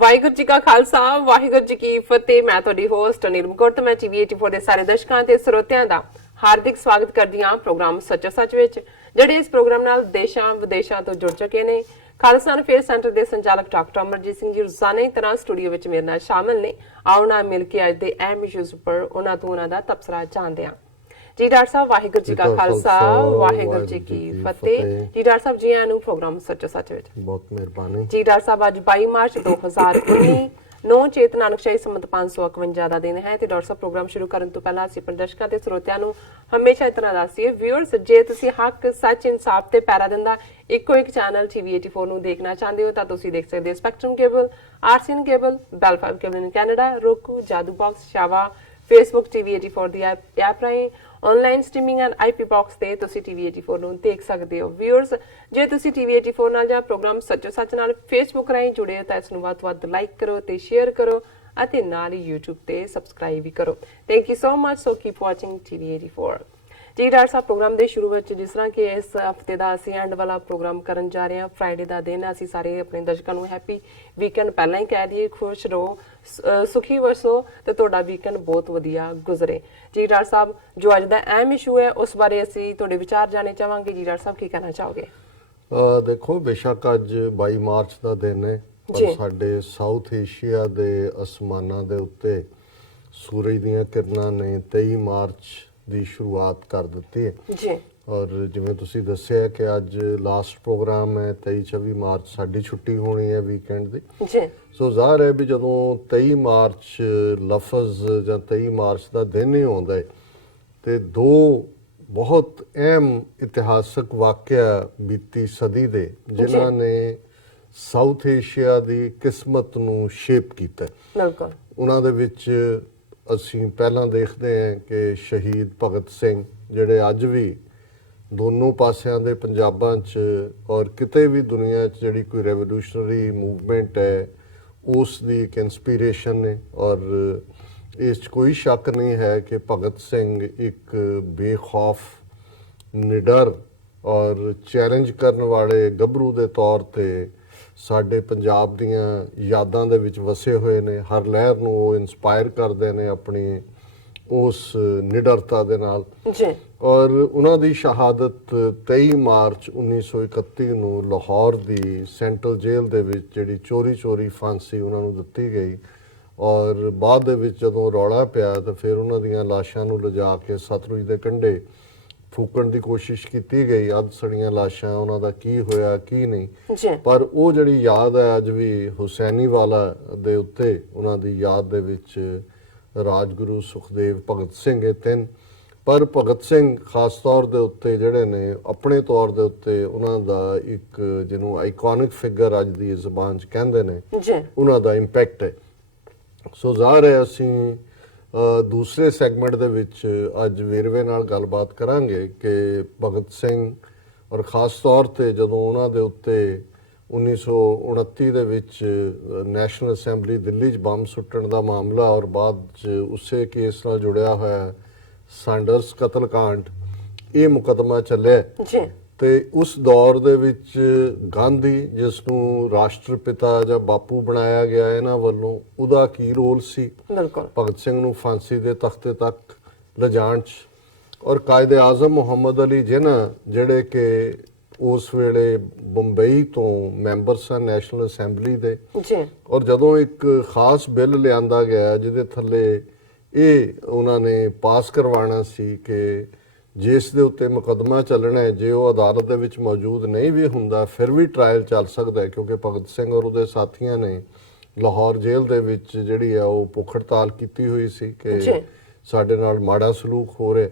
ਵਾਹਿਗੁਰੂ ਜੀ ਕਾ ਖਾਲਸਾ ਵਾਹਿਗੁਰੂ ਜੀ ਕੀ ਫਤਿਹ। ਮੈਂ ਤੁਹਾਡੀ ਹੋਸਟ ਨੀਲਮ ਕੌਰ ਤੇ ਮੈਂ ਟੀਵੀ 84 ਦੇ ਸਾਰੇ ਦਰਸ਼ਕਾਂ ਤੇ ਸਰੋਤਿਆਂ ਦਾ ਹਾਰਦਿਕ ਸਵਾਗਤ ਕਰਦੀ ਹਾਂ ਪ੍ਰੋਗਰਾਮ ਸੱਚੋ ਸੱਚ ਵਿੱਚ, ਜਿਹੜੇ ਇਸ ਪ੍ਰੋਗਰਾਮ ਨਾਲ ਦੇਸ਼ਾਂ ਵਿਦੇਸ਼ਾਂ ਤੋਂ ਜੁੜ ਚੁੱਕੇ ਨੇ। ਖਾਲਸਾ ਅਫੇਅਰ ਸੈਂਟਰ ਦੇ ਸੰਚਾਲਕ ਡਾਕਟਰ ਅਮਰਜੀਤ ਸਿੰਘ ਜੀ ਰੋਜ਼ਾਨਾ ਹੀ ਤਰ੍ਹਾਂ ਸਟੂਡੀਓ ਵਿੱਚ ਮੇਰੇ ਨਾਲ ਸ਼ਾਮਲ ਨੇ। ਆਓ ਨਾਲ ਮਿਲ ਕੇ ਅੱਜ ਦੇ ਅਹਿਮ ਇਸ਼ੂਜ਼ ਉੱਪਰ ਉਹਨਾਂ ਤੋਂ ਉਹਨਾਂ ਦਾ ਤਬਸਰਾ ਜਾਣਦੇ ਹਾਂ। ਜੀ ਡਾਕਟਰ ਸਾਹਿਬ ਵਾਹਿਗੁਰੂ ਜੀ ਕਾ ਖਾਲਸਾ ਵਾਹਿਗੁਰੂ ਜੀ ਕੀ ਫਤਿਹ। ਜੀ ਡਾਕਟਰ ਸਾਹਿਬ ਜੀ ਆਇਆਂ ਨੂੰ ਪ੍ਰੋਗਰਾਮ ਸੱਚੋ ਸੱਚ ਵਿੱਚ। ਬਹੁਤ ਮਿਹਰਬਾਨੀ ਜੀ ਡਾਕਟਰ ਸਾਹਿਬ। ਅੱਜ 22 ਮਾਰਚ 2019 ਨੌ ਚੇਤ ਨਾਨਕਸ਼ਾਹੀ ਸੰਮਤ 551 ਦਾ ਦਿਨ ਹੈ ਤੇ ਡਾਕਟਰ ਸਾਹਿਬ ਪ੍ਰੋਗਰਾਮ ਸ਼ੁਰੂ ਕਰਨ ਤੋਂ ਪਹਿਲਾਂ ਅਸੀਂ ਦਰਸ਼ਕਾਂ ਤੇ ਸਰੋਤਿਆਂ ਨੂੰ ਹਮੇਸ਼ਾ ਇਤਨਾ ਦੱਸੀਏ ਵਿਊਅਰਸ, ਜੇ ਤੁਸੀਂ ਹੱਕ ਸੱਚ ਇਨਸਾਫ ਤੇ ਪੈਰਾ ਦਿੰਦਾ ਇੱਕੋ ਇੱਕ ਚੈਨਲ ਟੀਵੀ 84 ਨੂੰ ਦੇਖਣਾ ਚਾਹੁੰਦੇ ਹੋ ਤਾਂ ਤੁਸੀਂ ਦੇਖ ਸਕਦੇ ਹੋ spectrum cable, RCN cable, Bell 5 cable in Canada, roku, Jadoo box, ਸ਼ਾਵਾ, Facebook TV 84 ਦੀ ਐਪ ਰਾਹੀਂ online streaming and IP box ਤੇ ਤੁਸੀਂ TV 84 ਨੂੰ ਦੇਖ ਸਕਦੇ ਹੋ। ਵਿਊਅਰਸ, ਜੇ ਤੁਸੀਂ TV 84 ਨਾਲ ਜਾਂ ਪ੍ਰੋਗਰਾਮ ਸੱਚੋ ਸੱਚ ਨਾਲ Facebook ਰਾਹੀਂ ਜੁੜੇ ਹੋ ਤਾਂ ਇਸ ਨੂੰ ਵੱਧ ਤੋਂ ਵੱਧ ਲਾਈਕ ਕਰੋ ਤੇ ਸ਼ੇਅਰ ਕਰੋ ਅਤੇ ਨਾਲ ਹੀ YouTube ਤੇ ਸਬਸਕ੍ਰਾਈਬ ਵੀ ਕਰੋ। Thank you so much. So keep watching TV 84। ਜੀ ਡਾਕਟਰ ਸਾਹਿਬ, ਪ੍ਰੋਗਰਾਮ ਦੇ ਸ਼ੁਰੂ ਵਿੱਚ ਜਿਸ ਤਰ੍ਹਾਂ ਕਿ ਇਸ ਹਫਤੇ ਦਾ ਅਸੀਂ ਐਂਡ ਵਾਲਾ ਪ੍ਰੋਗਰਾਮ ਕਰਨ ਜਾ ਰਹੇ ਹਾਂ, ਫਰਾਈਡੇ ਦਾ ਦਿਨ ਹੈ। ਅਸੀਂ ਸਾਰੇ ਆਪਣੇ ਦਰਸ਼ਕਾਂ ਨੂੰ ਹੈਪੀ ਵੀਕਐਂਡ ਪਹਿਲਾਂ ਹੀ ਕਹਿ ਦਈਏ, ਖੁਸ਼ ਰਹੋ, ਸੁਖੀ ਵਸੋ ਤੇ ਤੁਹਾਡਾ ਵੀਕਐਂਡ ਬਹੁਤ ਵਧੀਆ ਗੁਜ਼ਰੇ। ਜੀ ਡਾਕਟਰ ਸਾਹਿਬ, ਜੋ ਅੱਜ ਦਾ ਅਹਿਮ ਇਸ਼ੂ ਹੈ ਉਸ ਬਾਰੇ ਅਸੀਂ ਤੁਹਾਡੇ ਵਿਚਾਰ ਜਾਣੇ ਚਾਹਾਂਗੇ। ਜੀ ਡਾਕਟਰ ਸਾਹਿਬ, ਕੀ ਕਹਿਣਾ ਚਾਹੋਗੇ? ਦੇਖੋ, ਬੇਸ਼ੱਕ ਅੱਜ 22 ਮਾਰਚ ਦਾ ਦਿਨ ਹੈ, ਪਰ ਸਾਡੇ ਸਾਊਥ ਏਸ਼ੀਆ ਦੇ ਅਸਮਾਨਾਂ ਦੇ ਉੱਤੇ ਸੂਰਜ ਦੀਆਂ ਕਿਰਨਾਂ ਨੇ 23 ਮਾਰਚ ਦੀ ਸ਼ੁਰੂਆਤ ਕਰ ਦਿੱਤੀ ਹੈ ਜੀ। ਔਰ ਜਿਵੇਂ ਤੁਸੀਂ ਦੱਸਿਆ ਕਿ ਅੱਜ ਲਾਸਟ ਪ੍ਰੋਗਰਾਮ ਹੈ, 23-24 ਮਾਰਚ ਸਾਡੀ ਛੁੱਟੀ ਹੋਣੀ ਹੈ ਵੀਕਐਂਡ ਦੀ ਜੀ। ਸੋ ਜ਼ਾਹਰ ਹੈ ਵੀ ਜਦੋਂ 23 ਮਾਰਚ ਲਫ਼ਜ਼ ਜਾਂ 23 ਮਾਰਚ ਦਾ ਦਿਨ ਹੀ ਆਉਂਦਾ ਹੈ ਤੇ ਦੋ ਬਹੁਤ ਅਹਿਮ ਇਤਿਹਾਸਕ ਵਾਕਿਆ ਬੀਤੀ ਸਦੀ ਦੇ ਜਿਨ੍ਹਾਂ ਨੇ ਸਾਊਥ ਏਸ਼ੀਆ ਦੀ ਕਿਸਮਤ ਨੂੰ ਸ਼ੇਪ ਕੀਤਾ। ਬਿਲਕੁਲ। ਉਹਨਾਂ ਦੇ ਵਿੱਚ ਅਸੀਂ ਪਹਿਲਾਂ ਦੇਖਦੇ ਹਾਂ ਕਿ ਸ਼ਹੀਦ ਭਗਤ ਸਿੰਘ, ਜਿਹੜੇ ਅੱਜ ਵੀ ਦੋਨੋਂ ਪਾਸਿਆਂ ਦੇ ਪੰਜਾਬਾਂ 'ਚ ਔਰ ਕਿਤੇ ਵੀ ਦੁਨੀਆ 'ਚ ਜਿਹੜੀ ਕੋਈ ਰੈਵੋਲੂਸ਼ਨਰੀ ਮੂਵਮੈਂਟ ਹੈ ਉਸ ਦੀ ਇੱਕ ਇੰਸਪੀਰੇਸ਼ਨ ਨੇ। ਔਰ ਇਸ 'ਚ ਕੋਈ ਸ਼ੱਕ ਨਹੀਂ ਹੈ ਕਿ ਭਗਤ ਸਿੰਘ ਇੱਕ ਬੇਖੌਫ, ਨਿਡਰ ਔਰ ਚੈਲੰਜ ਕਰਨ ਵਾਲੇ ਗੱਭਰੂ ਦੇ ਤੌਰ 'ਤੇ ਸਾਡੇ ਪੰਜਾਬ ਦੀਆਂ ਯਾਦਾਂ ਦੇ ਵਿੱਚ ਵਸੇ ਹੋਏ ਨੇ। ਹਰ ਲਹਿਰ ਨੂੰ ਉਹ ਇਨਸਪਾਇਰ ਕਰਦੇ ਨੇ ਆਪਣੀ ਉਸ ਨਿਡਰਤਾ ਦੇ ਨਾਲ ਜੀ। ਔਰ ਉਹਨਾਂ ਦੀ ਸ਼ਹਾਦਤ 23 ਮਾਰਚ 1931 ਨੂੰ ਲਾਹੌਰ ਦੀ ਸੈਂਟਰਲ ਜੇਲ੍ਹ ਦੇ ਵਿੱਚ ਜਿਹੜੀ ਚੋਰੀ ਫਾਂਸੀ ਉਹਨਾਂ ਨੂੰ ਦਿੱਤੀ ਗਈ। ਔਰ ਬਾਅਦ ਦੇ ਵਿੱਚ ਜਦੋਂ ਰੌਲਾ ਪਿਆ ਤਾਂ ਫਿਰ ਉਹਨਾਂ ਦੀਆਂ ਲਾਸ਼ਾਂ ਨੂੰ ਲਿਜਾ ਕੇ ਸਤਲੁਜ ਦੇ ਕੰਢੇ ਫੂਕਣ ਦੀ ਕੋਸ਼ਿਸ਼ ਕੀਤੀ ਗਈ। ਅੱਧ ਸੜੀਆਂ ਲਾਸ਼ਾਂ, ਉਹਨਾਂ ਦਾ ਕੀ ਹੋਇਆ ਕੀ ਨਹੀਂ, ਪਰ ਉਹ ਜਿਹੜੀ ਯਾਦ ਹੈ ਅੱਜ ਵੀ ਹੁਸੈਨੀ ਵਾਲਾ ਦੇ ਉੱਤੇ ਉਹਨਾਂ ਦੀ ਯਾਦ ਦੇ ਵਿੱਚ ਰਾਜਗੁਰੂ, ਸੁਖਦੇਵ, ਭਗਤ ਸਿੰਘ, ਇਹ ਤਿੰਨ। ਪਰ ਭਗਤ ਸਿੰਘ ਖਾਸ ਤੌਰ ਦੇ ਉੱਤੇ ਜਿਹੜੇ ਨੇ ਆਪਣੇ ਤੌਰ ਦੇ ਉੱਤੇ ਉਹਨਾਂ ਦਾ ਇੱਕ ਜਿਹਨੂੰ ਆਈਕੋਨਿਕ ਫਿਗਰ ਅੱਜ ਦੀ ਜ਼ਬਾਨ 'ਚ ਕਹਿੰਦੇ ਨੇ, ਉਹਨਾਂ ਦਾ ਇੰਪੈਕਟ ਹੈ। ਸੋ ਜ਼ਾਹਰ ਹੈ ਅਸੀਂ ਦੂਸਰੇ ਸੈਗਮੈਂਟ ਦੇ ਵਿੱਚ ਅੱਜ ਵੇਰਵੇ ਨਾਲ ਗੱਲਬਾਤ ਕਰਾਂਗੇ ਕਿ ਭਗਤ ਸਿੰਘ ਔਰ ਖਾਸ ਤੌਰ 'ਤੇ ਜਦੋਂ ਉਹਨਾਂ ਦੇ ਉੱਤੇ 1929 ਦੇ ਵਿੱਚ ਨੈਸ਼ਨਲ ਅਸੈਂਬਲੀ ਦਿੱਲੀ 'ਚ ਬੰਬ ਸੁੱਟਣ ਦਾ ਮਾਮਲਾ ਔਰ ਬਾਅਦ 'ਚ ਉਸੇ ਕੇਸ ਨਾਲ ਜੁੜਿਆ ਹੋਇਆ ਸੈਂਡਰਸ ਕਤਲकांड, ਇਹ ਮੁਕੱਦਮਾ ਚੱਲਿਆ ਜੀ। ਤੇ ਉਸ ਦੌਰ ਦੇ ਵਿੱਚ ਗਾਂਧੀ, ਜਿਸ ਨੂੰ ਰਾਸ਼ਟਰ ਪਿਤਾ ਜਾਂ ਬਾਪੂ ਬਣਾਇਆ ਗਿਆ ਇਹਨਾਂ ਵੱਲੋਂ, ਉਹਦਾ ਕੀ ਰੋਲ ਸੀ ਭਗਤ ਸਿੰਘ ਨੂੰ ਫਾਂਸੀ ਦੇ ਤਖਤੇ ਤੱਕ ਲਿਜਾਣ 'ਚ। ਔਰ ਕਾਇਦੇ ਆਜ਼ਮ ਮੁਹੰਮਦ ਅਲੀ ਜਿੰਨਾ, ਜਿਹੜੇ ਕਿ ਉਸ ਵੇਲੇ ਬੰਬਈ ਤੋਂ ਮੈਂਬਰ ਸਨ ਨੈਸ਼ਨਲ ਅਸੈਂਬਲੀ ਦੇ, ਔਰ ਜਦੋਂ ਇੱਕ ਖਾਸ ਬਿੱਲ ਲਿਆਂਦਾ ਗਿਆ ਜਿਹਦੇ ਥੱਲੇ ਇਹ ਉਹਨਾਂ ਨੇ ਪਾਸ ਕਰਵਾਉਣਾ ਸੀ ਕਿ ਜਿਸ ਦੇ ਉੱਤੇ ਮੁਕੱਦਮਾ ਚੱਲਣਾ ਹੈ, ਜੇ ਉਹ ਅਦਾਲਤ ਦੇ ਵਿੱਚ ਮੌਜੂਦ ਨਹੀਂ ਵੀ ਹੁੰਦਾ ਫਿਰ ਵੀ ਟਰਾਇਲ ਚੱਲ ਸਕਦਾ ਹੈ, ਕਿਉਂਕਿ ਭਗਤ ਸਿੰਘ ਔਰ ਉਹਦੇ ਸਾਥੀਆਂ ਨੇ ਲਾਹੌਰ ਜੇਲ੍ਹ ਦੇ ਵਿੱਚ ਜਿਹੜੀ ਆ ਉਹ ਭੁੱਖ ਹੜਤਾਲ ਕੀਤੀ ਹੋਈ ਸੀ ਕਿ ਸਾਡੇ ਨਾਲ ਮਾੜਾ ਸਲੂਕ ਹੋ ਰਿਹਾ।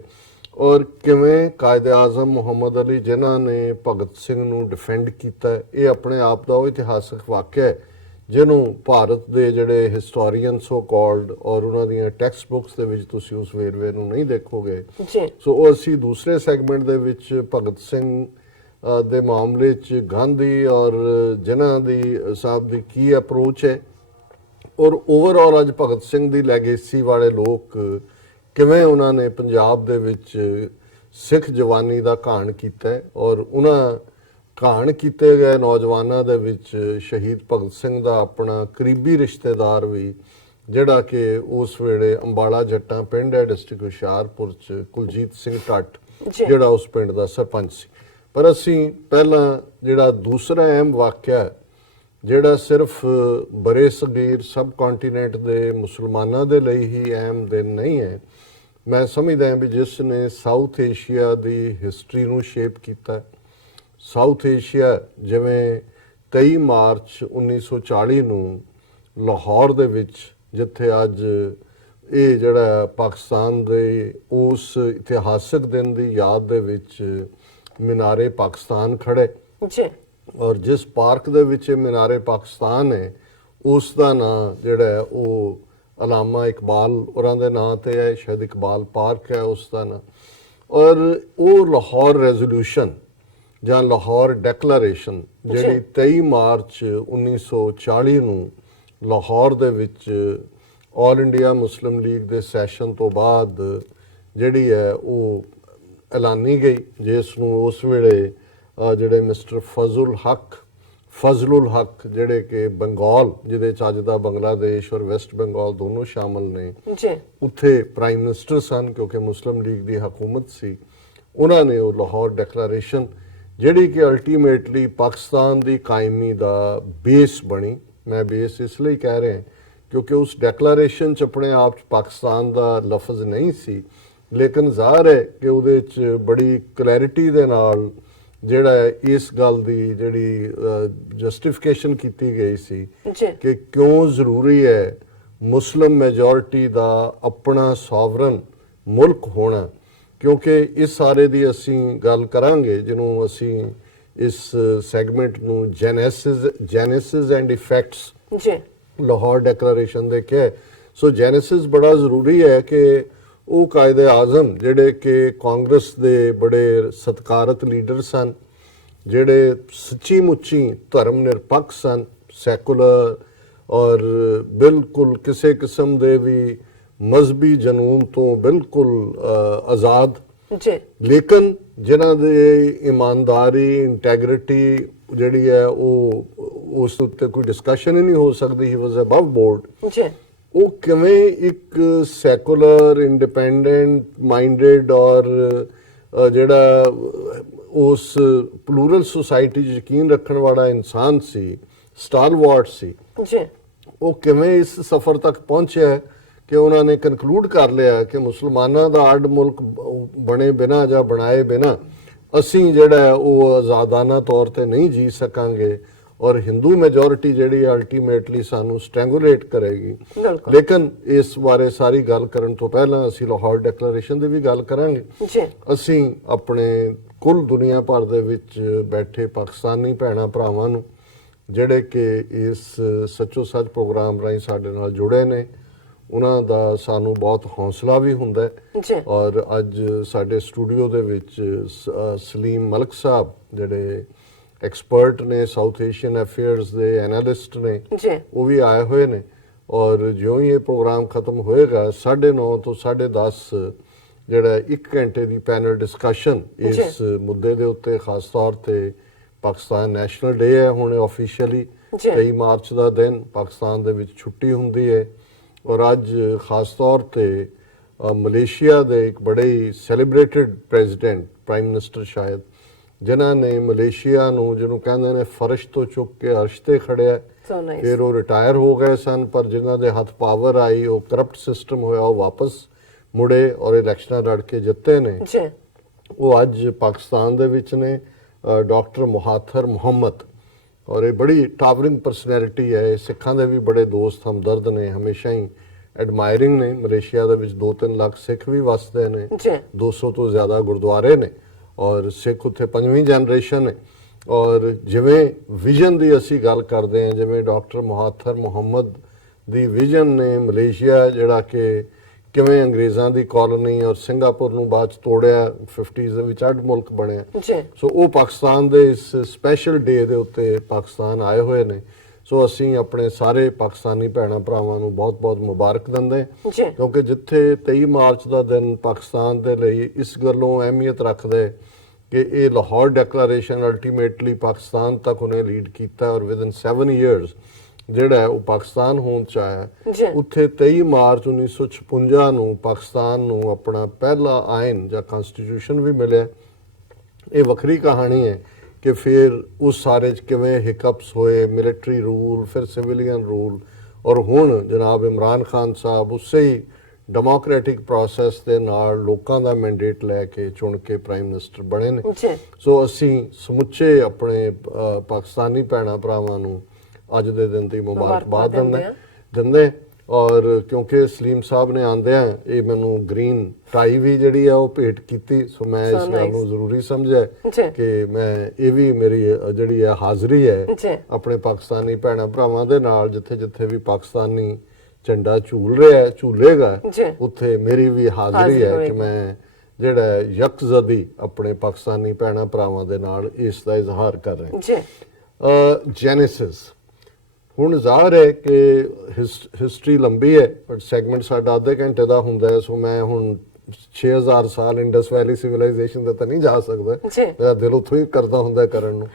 ਔਰ ਕਿਵੇਂ ਕਾਇਦੇ ਆਜ਼ਮ ਮੁਹੰਮਦ ਅਲੀ ਜਿਨ੍ਹਾਂ ਨੇ ਭਗਤ ਸਿੰਘ ਨੂੰ ਡਿਫੈਂਡ ਕੀਤਾ, ਇਹ ਆਪਣੇ ਆਪ ਦਾ ਉਹ ਇਤਿਹਾਸਕ ਵਾਕਿਆ ਹੈ ਜਿਹਨੂੰ ਭਾਰਤ ਦੇ ਜਿਹੜੇ ਹਿਸਟੋਰੀਅਨ ਸੋ ਕਾਲਡ ਔਰ ਉਹਨਾਂ ਦੀਆਂ ਟੈਕਸਟ ਬੁੱਕਸ ਦੇ ਵਿੱਚ ਤੁਸੀਂ ਉਸ ਵੇਰਵੇ ਨੂੰ ਨਹੀਂ ਦੇਖੋਗੇ। ਜੀ ਸੋ ਉਹ ਅਸੀਂ ਦੂਸਰੇ ਸੈਗਮੈਂਟ ਦੇ ਵਿੱਚ ਭਗਤ ਸਿੰਘ ਦੇ ਮਾਮਲੇ 'ਚ ਗਾਂਧੀ ਔਰ ਜਿਨ੍ਹਾਂ ਦੀ ਸਾਹਿਬ ਦੀ ਕੀ ਅਪਰੋਚ ਹੈ ਔਰ ਓਵਰਆਲ ਅੱਜ ਭਗਤ ਸਿੰਘ ਦੀ ਲੈਗੇਸੀ ਵਾਲੇ ਲੋਕ ਕਿਵੇਂ ਉਹਨਾਂ ਨੇ ਪੰਜਾਬ ਦੇ ਵਿੱਚ ਸਿੱਖ ਜਵਾਨੀ ਦਾ ਘਾਣ ਕੀਤਾ ਹੈ ਔਰ ਉਹਨਾਂ ਘਾਣ ਕੀਤੇ ਗਏ ਨੌਜਵਾਨਾਂ ਦੇ ਵਿੱਚ ਸ਼ਹੀਦ ਭਗਤ ਸਿੰਘ ਦਾ ਆਪਣਾ ਕਰੀਬੀ ਰਿਸ਼ਤੇਦਾਰ ਵੀ ਜਿਹੜਾ ਕਿ ਉਸ ਵੇਲੇ ਅੰਬਾਲਾ ਜੱਟਾਂ ਪਿੰਡ ਹੈ ਡਿਸਟ੍ਰਿਕਟ ਹੁਸ਼ਿਆਰਪੁਰ 'ਚ ਕੁਲਜੀਤ ਸਿੰਘ ਟੱਟ ਜਿਹੜਾ ਉਸ ਪਿੰਡ ਦਾ ਸਰਪੰਚ ਸੀ। ਪਰ ਅਸੀਂ ਪਹਿਲਾਂ ਜਿਹੜਾ ਦੂਸਰਾ ਅਹਿਮ ਵਾਕਿਆ ਹੈ ਜਿਹੜਾ ਸਿਰਫ ਬਰੇ ਸਗੀਰ ਸਬ ਕੰਟੀਨੈਂਟ ਦੇ ਮੁਸਲਮਾਨਾਂ ਦੇ ਲਈ ਹੀ ਅਹਿਮ ਦਿਨ ਨਹੀਂ ਹੈ, ਮੈਂ ਸਮਝਦਾ ਹਾਂ ਵੀ ਜਿਸ ਨੇ ਸਾਊਥ ਏਸ਼ੀਆ ਦੀ ਹਿਸਟਰੀ ਨੂੰ ਸ਼ੇਪ ਕੀਤਾ। ਸਾਊਥ ਏਸ਼ੀਆ ਜਿਵੇਂ 23 ਮਾਰਚ 1940 ਨੂੰ ਲਾਹੌਰ ਦੇ ਵਿੱਚ ਜਿੱਥੇ ਅੱਜ ਇਹ ਜਿਹੜਾ ਪਾਕਿਸਤਾਨ ਦੇ ਉਸ ਇਤਿਹਾਸਕ ਦਿਨ ਦੀ ਯਾਦ ਦੇ ਵਿੱਚ ਮੀਨਾਰੇ ਪਾਕਿਸਤਾਨ ਖੜੇ ਜੀ ਔਰ ਜਿਸ ਪਾਰਕ ਦੇ ਵਿੱਚ ਇਹ ਮੀਨਾਰੇ ਪਾਕਿਸਤਾਨ ਹੈ ਉਸ ਦਾ ਨਾਂ ਜਿਹੜਾ ਹੈ ਉਹ ਅਲਾਮਾ ਇਕਬਾਲ ਹੋਰਾਂ ਦੇ ਨਾਂ ਤੇ ਹੈ, ਸ਼ਾਇਦ ਇਕਬਾਲ ਪਾਰਕ ਹੈ ਉਸ ਦਾ ਨਾਂ। ਔਰ ਉਹ ਲਾਹੌਰ ਰੈਜ਼ੋਲੂਸ਼ਨ ਜਾਂ ਲਾਹੌਰ ਡੈਕਲੇਰੇਸ਼ਨ ਜਿਹੜੀ 23 ਮਾਰਚ 1940 ਨੂੰ ਲਾਹੌਰ ਦੇ ਵਿੱਚ ਆਲ ਇੰਡੀਆ ਮੁਸਲਿਮ ਲੀਗ ਦੇ ਸੈਸ਼ਨ ਤੋਂ ਬਾਅਦ ਜਿਹੜੀ ਹੈ ਉਹ ਐਲਾਨੀ ਗਈ, ਜਿਸ ਨੂੰ ਉਸ ਵੇਲੇ ਜਿਹੜੇ ਮਿਸਟਰ ਫਜ਼ਲੁਲ ਹਕ ਜਿਹੜੇ ਕਿ ਬੰਗਾਲ ਜਿਹਦੇ ਚ ਅੱਜ ਦਾ ਬੰਗਲਾਦੇਸ਼ ਔਰ ਵੈਸਟ ਬੰਗਾਲ ਦੋਨੋਂ ਸ਼ਾਮਲ ਨੇ ਜੀ ਉੱਥੇ ਪ੍ਰਾਈਮ ਮਿਨਿਸਟਰ ਸਨ ਕਿਉਂਕਿ ਮੁਸਲਿਮ ਲੀਗ ਦੀ ਹਕੂਮਤ ਸੀ। ਉਹਨਾਂ ਨੇ ਉਹ ਲਾਹੌਰ ਡੈਕਲੇਰੇਸ਼ਨ ਜਿਹੜੀ ਕਿ ਅਲਟੀਮੇਟਲੀ ਪਾਕਿਸਤਾਨ ਦੀ ਕਾਇਮੀ ਦਾ ਬੇਸ ਬਣੀ। ਮੈਂ ਬੇਸ ਇਸ ਲਈ ਕਹਿ ਰਿਹਾ ਕਿਉਂਕਿ ਉਸ ਡੈਕਲੇਰੇਸ਼ਨ 'ਚ ਆਪਣੇ ਆਪ 'ਚ ਪਾਕਿਸਤਾਨ ਦਾ ਲਫ਼ਜ਼ ਨਹੀਂ ਸੀ, ਲੇਕਿਨ ਜ਼ਾਹਰ ਹੈ ਕਿ ਉਹਦੇ 'ਚ ਬੜੀ ਕਲੈਰਿਟੀ ਦੇ ਨਾਲ ਜਿਹੜਾ ਹੈ ਇਸ ਗੱਲ ਦੀ ਜਿਹੜੀ ਜਸਟੀਫਿਕੇਸ਼ਨ ਕੀਤੀ ਗਈ ਸੀ ਕਿ ਕਿਉਂ ਜ਼ਰੂਰੀ ਹੈ ਮੁਸਲਿਮ ਮੈਜੋਰਿਟੀ ਦਾ ਆਪਣਾ ਸੋਵਰਨ ਮੁਲਕ ਹੋਣਾ, ਕਿਉਂਕਿ ਇਸ ਸਾਰੇ ਦੀ ਅਸੀਂ ਗੱਲ ਕਰਾਂਗੇ ਜਿਹਨੂੰ ਅਸੀਂ ਇਸ ਸੈਗਮੈਂਟ ਨੂੰ Genesis and effects Lahore declaration ਦੇ ਕਿਹਾ। ਸੋ ਜੈਨੇਸਿਸ ਬੜਾ ਜ਼ਰੂਰੀ ਹੈ ਕਿ ਉਹ ਕਾਇਦੇ ਆਜ਼ਮ ਜਿਹੜੇ ਕਿ ਕਾਂਗਰਸ ਦੇ ਬੜੇ ਸਤਿਕਾਰਤ ਲੀਡਰ ਸਨ, ਜਿਹੜੇ ਸੱਚੀ ਮੁੱਚੀ ਧਰਮ ਨਿਰਪੱਖ ਸਨ, ਸੈਕੂਲਰ ਔਰ ਬਿਲਕੁਲ ਕਿਸੇ ਕਿਸਮ ਦੇ ਵੀ ਮਜ਼ਹਬੀ ਜਨੂਨ ਤੋਂ ਬਿਲਕੁਲ ਆਜ਼ਾਦ, ਲੇਕਿਨ ਜਿਨ੍ਹਾਂ ਦੇ ਇਮਾਨਦਾਰੀ ਇੰਟੈਗਰਿਟੀ ਜਿਹੜੀ ਹੈ ਉਹ ਉਸ ਉੱਤੇ ਕੋਈ ਡਿਸਕਸ਼ਨ ਹੀ ਨਹੀਂ ਹੋ ਸਕਦੀ, ਹੀ ਵਾਸ ਅਬਵ ਬੋਰਡ। ਉਹ ਕਿਵੇਂ ਇੱਕ ਸੈਕੂਲਰ ਇੰਡੀਪੈਂਡੈਂਟ ਮਾਈਂਡਡ ਔਰ ਜਿਹੜਾ ਉਸ ਪਲੂਰਲ ਸੁਸਾਇਟੀ 'ਚ ਯਕੀਨ ਰੱਖਣ ਵਾਲਾ ਇਨਸਾਨ ਸੀ, ਸਟਾਲਵਾਰਟ ਸੀ, ਉਹ ਕਿਵੇਂ ਇਸ ਸਫ਼ਰ ਤੱਕ ਪਹੁੰਚਿਆ ਕਿ ਉਹਨਾਂ ਨੇ ਕਨਕਲੂਡ ਕਰ ਲਿਆ ਕਿ ਮੁਸਲਮਾਨਾਂ ਦਾ ਅੱਡ ਮੁਲਕ ਬਣੇ ਬਿਨਾ ਜਾਂ ਬਣਾਏ ਬਿਨਾ ਅਸੀਂ ਜਿਹੜਾ ਉਹ ਆਜ਼ਾਦਾਨਾ ਤੌਰ ਤੇ ਨਹੀਂ ਜੀ ਸਕਾਂਗੇ ਔਰ ਹਿੰਦੂ ਮੈਜੋਰਿਟੀ ਜਿਹੜੀ ਅਲਟੀਮੇਟਲੀ ਸਾਨੂੰ ਸਟ੍ਰੈਂਗੂਲੇਟ ਕਰੇਗੀ। ਲੇਕਿਨ ਇਸ ਬਾਰੇ ਸਾਰੀ ਗੱਲ ਕਰਨ ਤੋਂ ਪਹਿਲਾਂ ਅਸੀਂ ਲਾਹੌਰ ਡੈਕਲੇਰੇਸ਼ਨ ਦੀ ਵੀ ਗੱਲ ਕਰਾਂਗੇ। ਅਸੀਂ ਆਪਣੇ ਕੁੱਲ ਦੁਨੀਆ ਭਰ ਦੇ ਵਿੱਚ ਬੈਠੇ ਪਾਕਿਸਤਾਨੀ ਭੈਣਾਂ ਭਰਾਵਾਂ ਨੂੰ ਜਿਹੜੇ ਕਿ ਇਸ ਸੱਚੋ ਸੱਚ ਪ੍ਰੋਗਰਾਮ ਰਾਹੀਂ ਸਾਡੇ ਨਾਲ ਜੁੜੇ ਨੇ ਉਹਨਾਂ ਦਾ ਸਾਨੂੰ ਬਹੁਤ ਹੌਸਲਾ ਵੀ ਹੁੰਦਾ ਹੈ। ਔਰ ਅੱਜ ਸਾਡੇ ਸਟੂਡੀਓ ਦੇ ਵਿੱਚ ਸਲੀਮ ਮਲਕ ਸਾਹਿਬ ਜਿਹੜੇ ਐਕਸਪਰਟ ਨੇ, ਸਾਊਥ ਏਸ਼ੀਅਨ ਅਫੇਅਰਸ ਦੇ ਐਨਾਲਿਸਟ ਨੇ, ਉਹ ਵੀ ਆਏ ਹੋਏ ਨੇ ਔਰ ਜਿਉਂ ਹੀ ਇਹ ਪ੍ਰੋਗਰਾਮ ਖਤਮ ਹੋਏਗਾ 9:30 ਤੋਂ 10:30 ਜਿਹੜਾ 1 ਘੰਟੇ ਦੀ ਪੈਨਲ ਡਿਸਕਸ਼ਨ ਇਸ ਮੁੱਦੇ ਦੇ ਉੱਤੇ, ਖਾਸ ਤੌਰ ਤੇ ਪਾਕਿਸਤਾਨ ਨੈਸ਼ਨਲ ਡੇ ਹੈ ਹੁਣ ਆਫੀਸ਼ੀਅਲੀ 23 ਮਾਰਚ ਦਾ ਦਿਨ ਪਾਕਿਸਤਾਨ ਦੇ ਵਿੱਚ ਛੁੱਟੀ ਹੁੰਦੀ ਹੈ ਔਰ ਅੱਜ ਖਾਸ ਤੌਰ ਤੇ ਮਲੇਸ਼ੀਆ ਦੇ ਇੱਕ ਬੜੇ ਹੀ ਸੈਲੀਬ੍ਰੇਟਡ ਪ੍ਰੈਜ਼ੀਡੈਂਟ, ਪ੍ਰਾਈਮ ਮਿਨਿਸਟਰ ਸ਼ਾਇਦ, ਜਿਨ੍ਹਾਂ ਨੇ ਮਲੇਸ਼ੀਆ ਨੂੰ ਜਿਹਨੂੰ ਕਹਿੰਦੇ ਨੇ ਫਰਸ਼ ਤੋਂ ਚੁੱਕ ਕੇ ਅਰਸ਼ ਤੇ ਖੜਿਆ। ਫਿਰ ਉਹ ਰਿਟਾਇਰ ਹੋ ਗਏ ਸਨ ਪਰ ਜਿਨ੍ਹਾਂ ਦੇ ਹੱਥ ਪਾਵਰ ਆਈ, ਉਹ ਕਰਪਟ ਸਿਸਟਮ ਹੋਇਆ, ਉਹ ਵਾਪਸ ਮੁੜੇ ਔਰ ਇਲੈਕਸ਼ਨਾਂ ਲੜ ਕੇ ਜਿੱਤੇ ਨੇ। ਉਹ ਅੱਜ ਪਾਕਿਸਤਾਨ ਦੇ ਵਿੱਚ ਨੇ, ਡਾਕਟਰ ਮੁਹਾਥਰ ਮੁਹੰਮਦ, ਔਰ ਇਹ ਬੜੀ ਟਾਵਰਿੰਗ ਪਰਸਨੈਲਿਟੀ ਹੈ। ਸਿੱਖਾਂ ਦੇ ਵੀ ਬੜੇ ਦੋਸਤ ਹਮਦਰਦ ਨੇ, ਹਮੇਸ਼ਾ ਹੀ ਐਡਮਾਇਰਿੰਗ ਨੇ। ਮਲੇਸ਼ੀਆ ਦੇ ਵਿੱਚ 2-3 ਲੱਖ ਸਿੱਖ ਵੀ ਵਸਦੇ ਨੇ, 200 ਤੋਂ ਜ਼ਿਆਦਾ ਗੁਰਦੁਆਰੇ ਨੇ ਔਰ ਸਿੱਖ ਉੱਥੇ 5ਵੀਂ ਜਨਰੇਸ਼ਨ ਹੈ। ਔਰ ਜਿਵੇਂ ਵਿਜ਼ਨ ਦੀ ਅਸੀਂ ਗੱਲ ਕਰਦੇ ਹਾਂ, ਜਿਵੇਂ ਡਾਕਟਰ ਮੁਹੱਤਰ ਮੁਹੰਮਦ ਦੀ ਵਿਜ਼ਨ ਨੇ ਮਲੇਸ਼ੀਆ ਜਿਹੜਾ ਕਿ ਕਿਵੇਂ ਅੰਗਰੇਜ਼ਾਂ ਦੀ ਕਾਲੋਨੀ ਔਰ ਸਿੰਗਾਪੁਰ ਨੂੰ ਬਾਅਦ 'ਚ ਤੋੜਿਆ 50s ਦੇ ਵਿੱਚ ਅੱਡ ਮੁਲਕ ਬਣਿਆ। ਸੋ ਉਹ ਪਾਕਿਸਤਾਨ ਦੇ ਇਸ ਸਪੈਸ਼ਲ ਡੇ ਦੇ ਉੱਤੇ ਪਾਕਿਸਤਾਨ ਆਏ ਹੋਏ ਨੇ। ਸੋ ਅਸੀਂ ਆਪਣੇ ਸਾਰੇ ਪਾਕਿਸਤਾਨੀ ਭੈਣਾਂ ਭਰਾਵਾਂ ਨੂੰ ਬਹੁਤ-ਬਹੁਤ ਮੁਬਾਰਕ ਦਿੰਦੇ, ਕਿਉਂਕਿ ਜਿੱਥੇ 23 ਮਾਰਚ ਦਾ ਦਿਨ ਪਾਕਿਸਤਾਨ ਦੇ ਲਈ ਇਸ ਗੱਲੋਂ ਅਹਿਮੀਅਤ ਰੱਖਦਾ ਹੈ ਕਿ ਇਹ ਲਾਹੌਰ ਡੈਕਲੇਰੇਸ਼ਨ ਅਲਟੀਮੇਟਲੀ ਪਾਕਿਸਤਾਨ ਤੱਕ ਉਹਨੇ ਲੀਡ ਕੀਤਾ ਔਰ ਵਿਦਨ 7 ਇਅਰਸ ਜਿਹੜਾ ਹੈ ਉਹ ਪਾਕਿਸਤਾਨ ਹੋਣ ਚ ਆਇਆ। ਉੱਥੇ 23 ਮਾਰਚ 1956 ਨੂੰ ਪਾਕਿਸਤਾਨ ਨੂੰ ਆਪਣਾ ਪਹਿਲਾ ਆਇਨ ਜਾਂ ਕਨਸਟੀਟਿਊਸ਼ਨ ਵੀ ਮਿਲਿਆ। ਇਹ ਵੱਖਰੀ ਕਹਾਣੀ ਹੈ ਕਿ ਫਿਰ ਉਸ ਸਾਰੇ ਚ ਕਿਵੇਂ ਹਿਕਅਪਸ ਹੋਏ, ਮਿਲਟਰੀ ਰੂਲ, ਫਿਰ ਸਿਵਿਲੀਅਨ ਰੂਲ, ਔਰ ਹੁਣ ਜਨਾਬ ਇਮਰਾਨ ਖਾਨ ਸਾਹਿਬ ਉਸੇ ਹੀ ਡੈਮੋਕ੍ਰੈਟਿਕ ਪ੍ਰੋਸੈਸ ਦੇ ਨਾਲ ਲੋਕਾਂ ਦਾ ਮੈਂਡੇਟ ਲੈ ਕੇ ਚੁਣ ਕੇ ਪ੍ਰਾਈਮ ਮਿਨਿਸਟਰ ਬਣੇ ਨੇ। ਸੋ ਅਸੀਂ ਸਮੁੱਚੇ ਆਪਣੇ ਪਾਕਿਸਤਾਨੀ ਭੈਣਾਂ ਭਰਾਵਾਂ ਨੂੰ ਅੱਜ ਦੇ ਦਿਨ ਦੀ ਮੁਬਾਰਕਬਾਦ ਦਿੰਦੇ। ਔਰ ਕਿਉਂਕਿ ਸਲੀਮ ਸਾਹਿਬ ਨੇ ਆਂਦਿਆਂ ਇਹ ਮੈਨੂੰ ਗ੍ਰੀਨ ਟਾਈ ਵੀ ਜਿਹੜੀ ਆ ਉਹ ਭੇਟ ਕੀਤੀ, ਸੋ ਮੈਂ ਇਸ ਗੱਲ ਨੂੰ ਜ਼ਰੂਰੀ ਸਮਝਿਆ ਕਿ ਮੈਂ ਇਹ ਵੀ ਮੇਰੀ ਜਿਹੜੀ ਹੈ ਹਾਜ਼ਰੀ ਹੈ ਆਪਣੇ ਪਾਕਿਸਤਾਨੀ ਭੈਣਾਂ ਭਰਾਵਾਂ ਦੇ ਨਾਲ। ਜਿੱਥੇ ਜਿੱਥੇ ਵੀ ਪਾਕਿਸਤਾਨੀ ਝੰਡਾ ਝੂਲੇਗਾ ਉੱਥੇ ਮੇਰੀ ਵੀ ਹਾਜ਼ਰੀ ਹੈ ਕਿ ਮੈਂ ਜਿਹੜਾ ਯਕਜ਼ਦੀ ਆਪਣੇ ਪਾਕਿਸਤਾਨੀ ਭੈਣਾਂ ਭਰਾਵਾਂ ਦੇ ਨਾਲ ਇਸ ਦਾ ਇਜ਼ਹਾਰ ਕਰ ਰਿਹਾ। ਜੈਨੇਸਿਸ ਹੁਣ ਜ਼ਾਹਰ ਹੈ ਕਿ ਹਿਸਟਰੀ ਲੰਬੀ ਹੈ, ਬਟ ਸੈਗਮੈਂਟ ਸਾਡਾ ਅੱਧੇ ਘੰਟੇ ਦਾ ਹੁੰਦਾ ਹੈ। ਸੋ ਮੈਂ ਹੁਣ 6000 ਸਾਲ ਇੰਡਸ ਵੈਲੀ ਸਿਵਲਾਈਜੇਸ਼ਨ ਦਾ ਤਾਂ ਨਹੀਂ ਜਾ ਸਕਦਾ, ਮੇਰਾ ਦਿਲ ਉੱਥੋਂ ਹੀ ਕਰਦਾ ਹੁੰਦਾ ਕਰਨ ਨੂੰ।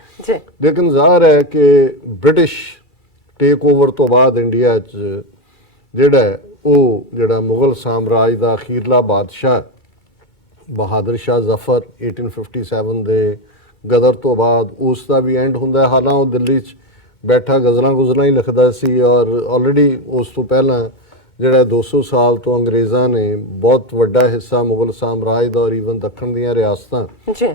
ਲੇਕਿਨ ਜ਼ਾਹਰ ਹੈ ਕਿ ਬ੍ਰਿਟਿਸ਼ ਟੇਕ ਓਵਰ ਤੋਂ ਬਾਅਦ ਇੰਡੀਆ 'ਚ ਜਿਹੜਾ ਮੁਗਲ ਸਾਮਰਾਜ ਦਾ ਅਖੀਰਲਾ ਬਾਦਸ਼ਾਹ ਬਹਾਦਰ ਸ਼ਾਹ ਜ਼ਫਰ 1857 ਦੇ ਗਦਰ ਤੋਂ ਬਾਅਦ ਉਸ ਦਾ ਵੀ ਐਂਡ ਹੁੰਦਾ। ਹਾਲਾਂ ਉਹ ਦਿੱਲੀ 'ਚ ਬੈਠਾ ਗਜ਼ਲਾਂ ਹੀ ਲਿਖਦਾ ਸੀ, ਔਰ ਆਲਰੇਡੀ ਉਸ ਤੋਂ ਪਹਿਲਾਂ ਜਿਹੜਾ 200 ਸਾਲ ਤੋਂ ਅੰਗਰੇਜ਼ਾਂ ਨੇ ਬਹੁਤ ਵੱਡਾ ਹਿੱਸਾ ਮੁਗਲ ਸਾਮਰਾਜ ਦਾ ਔਰ ਈਵਨ ਦੱਖਣ ਦੀਆਂ ਰਿਆਸਤਾਂ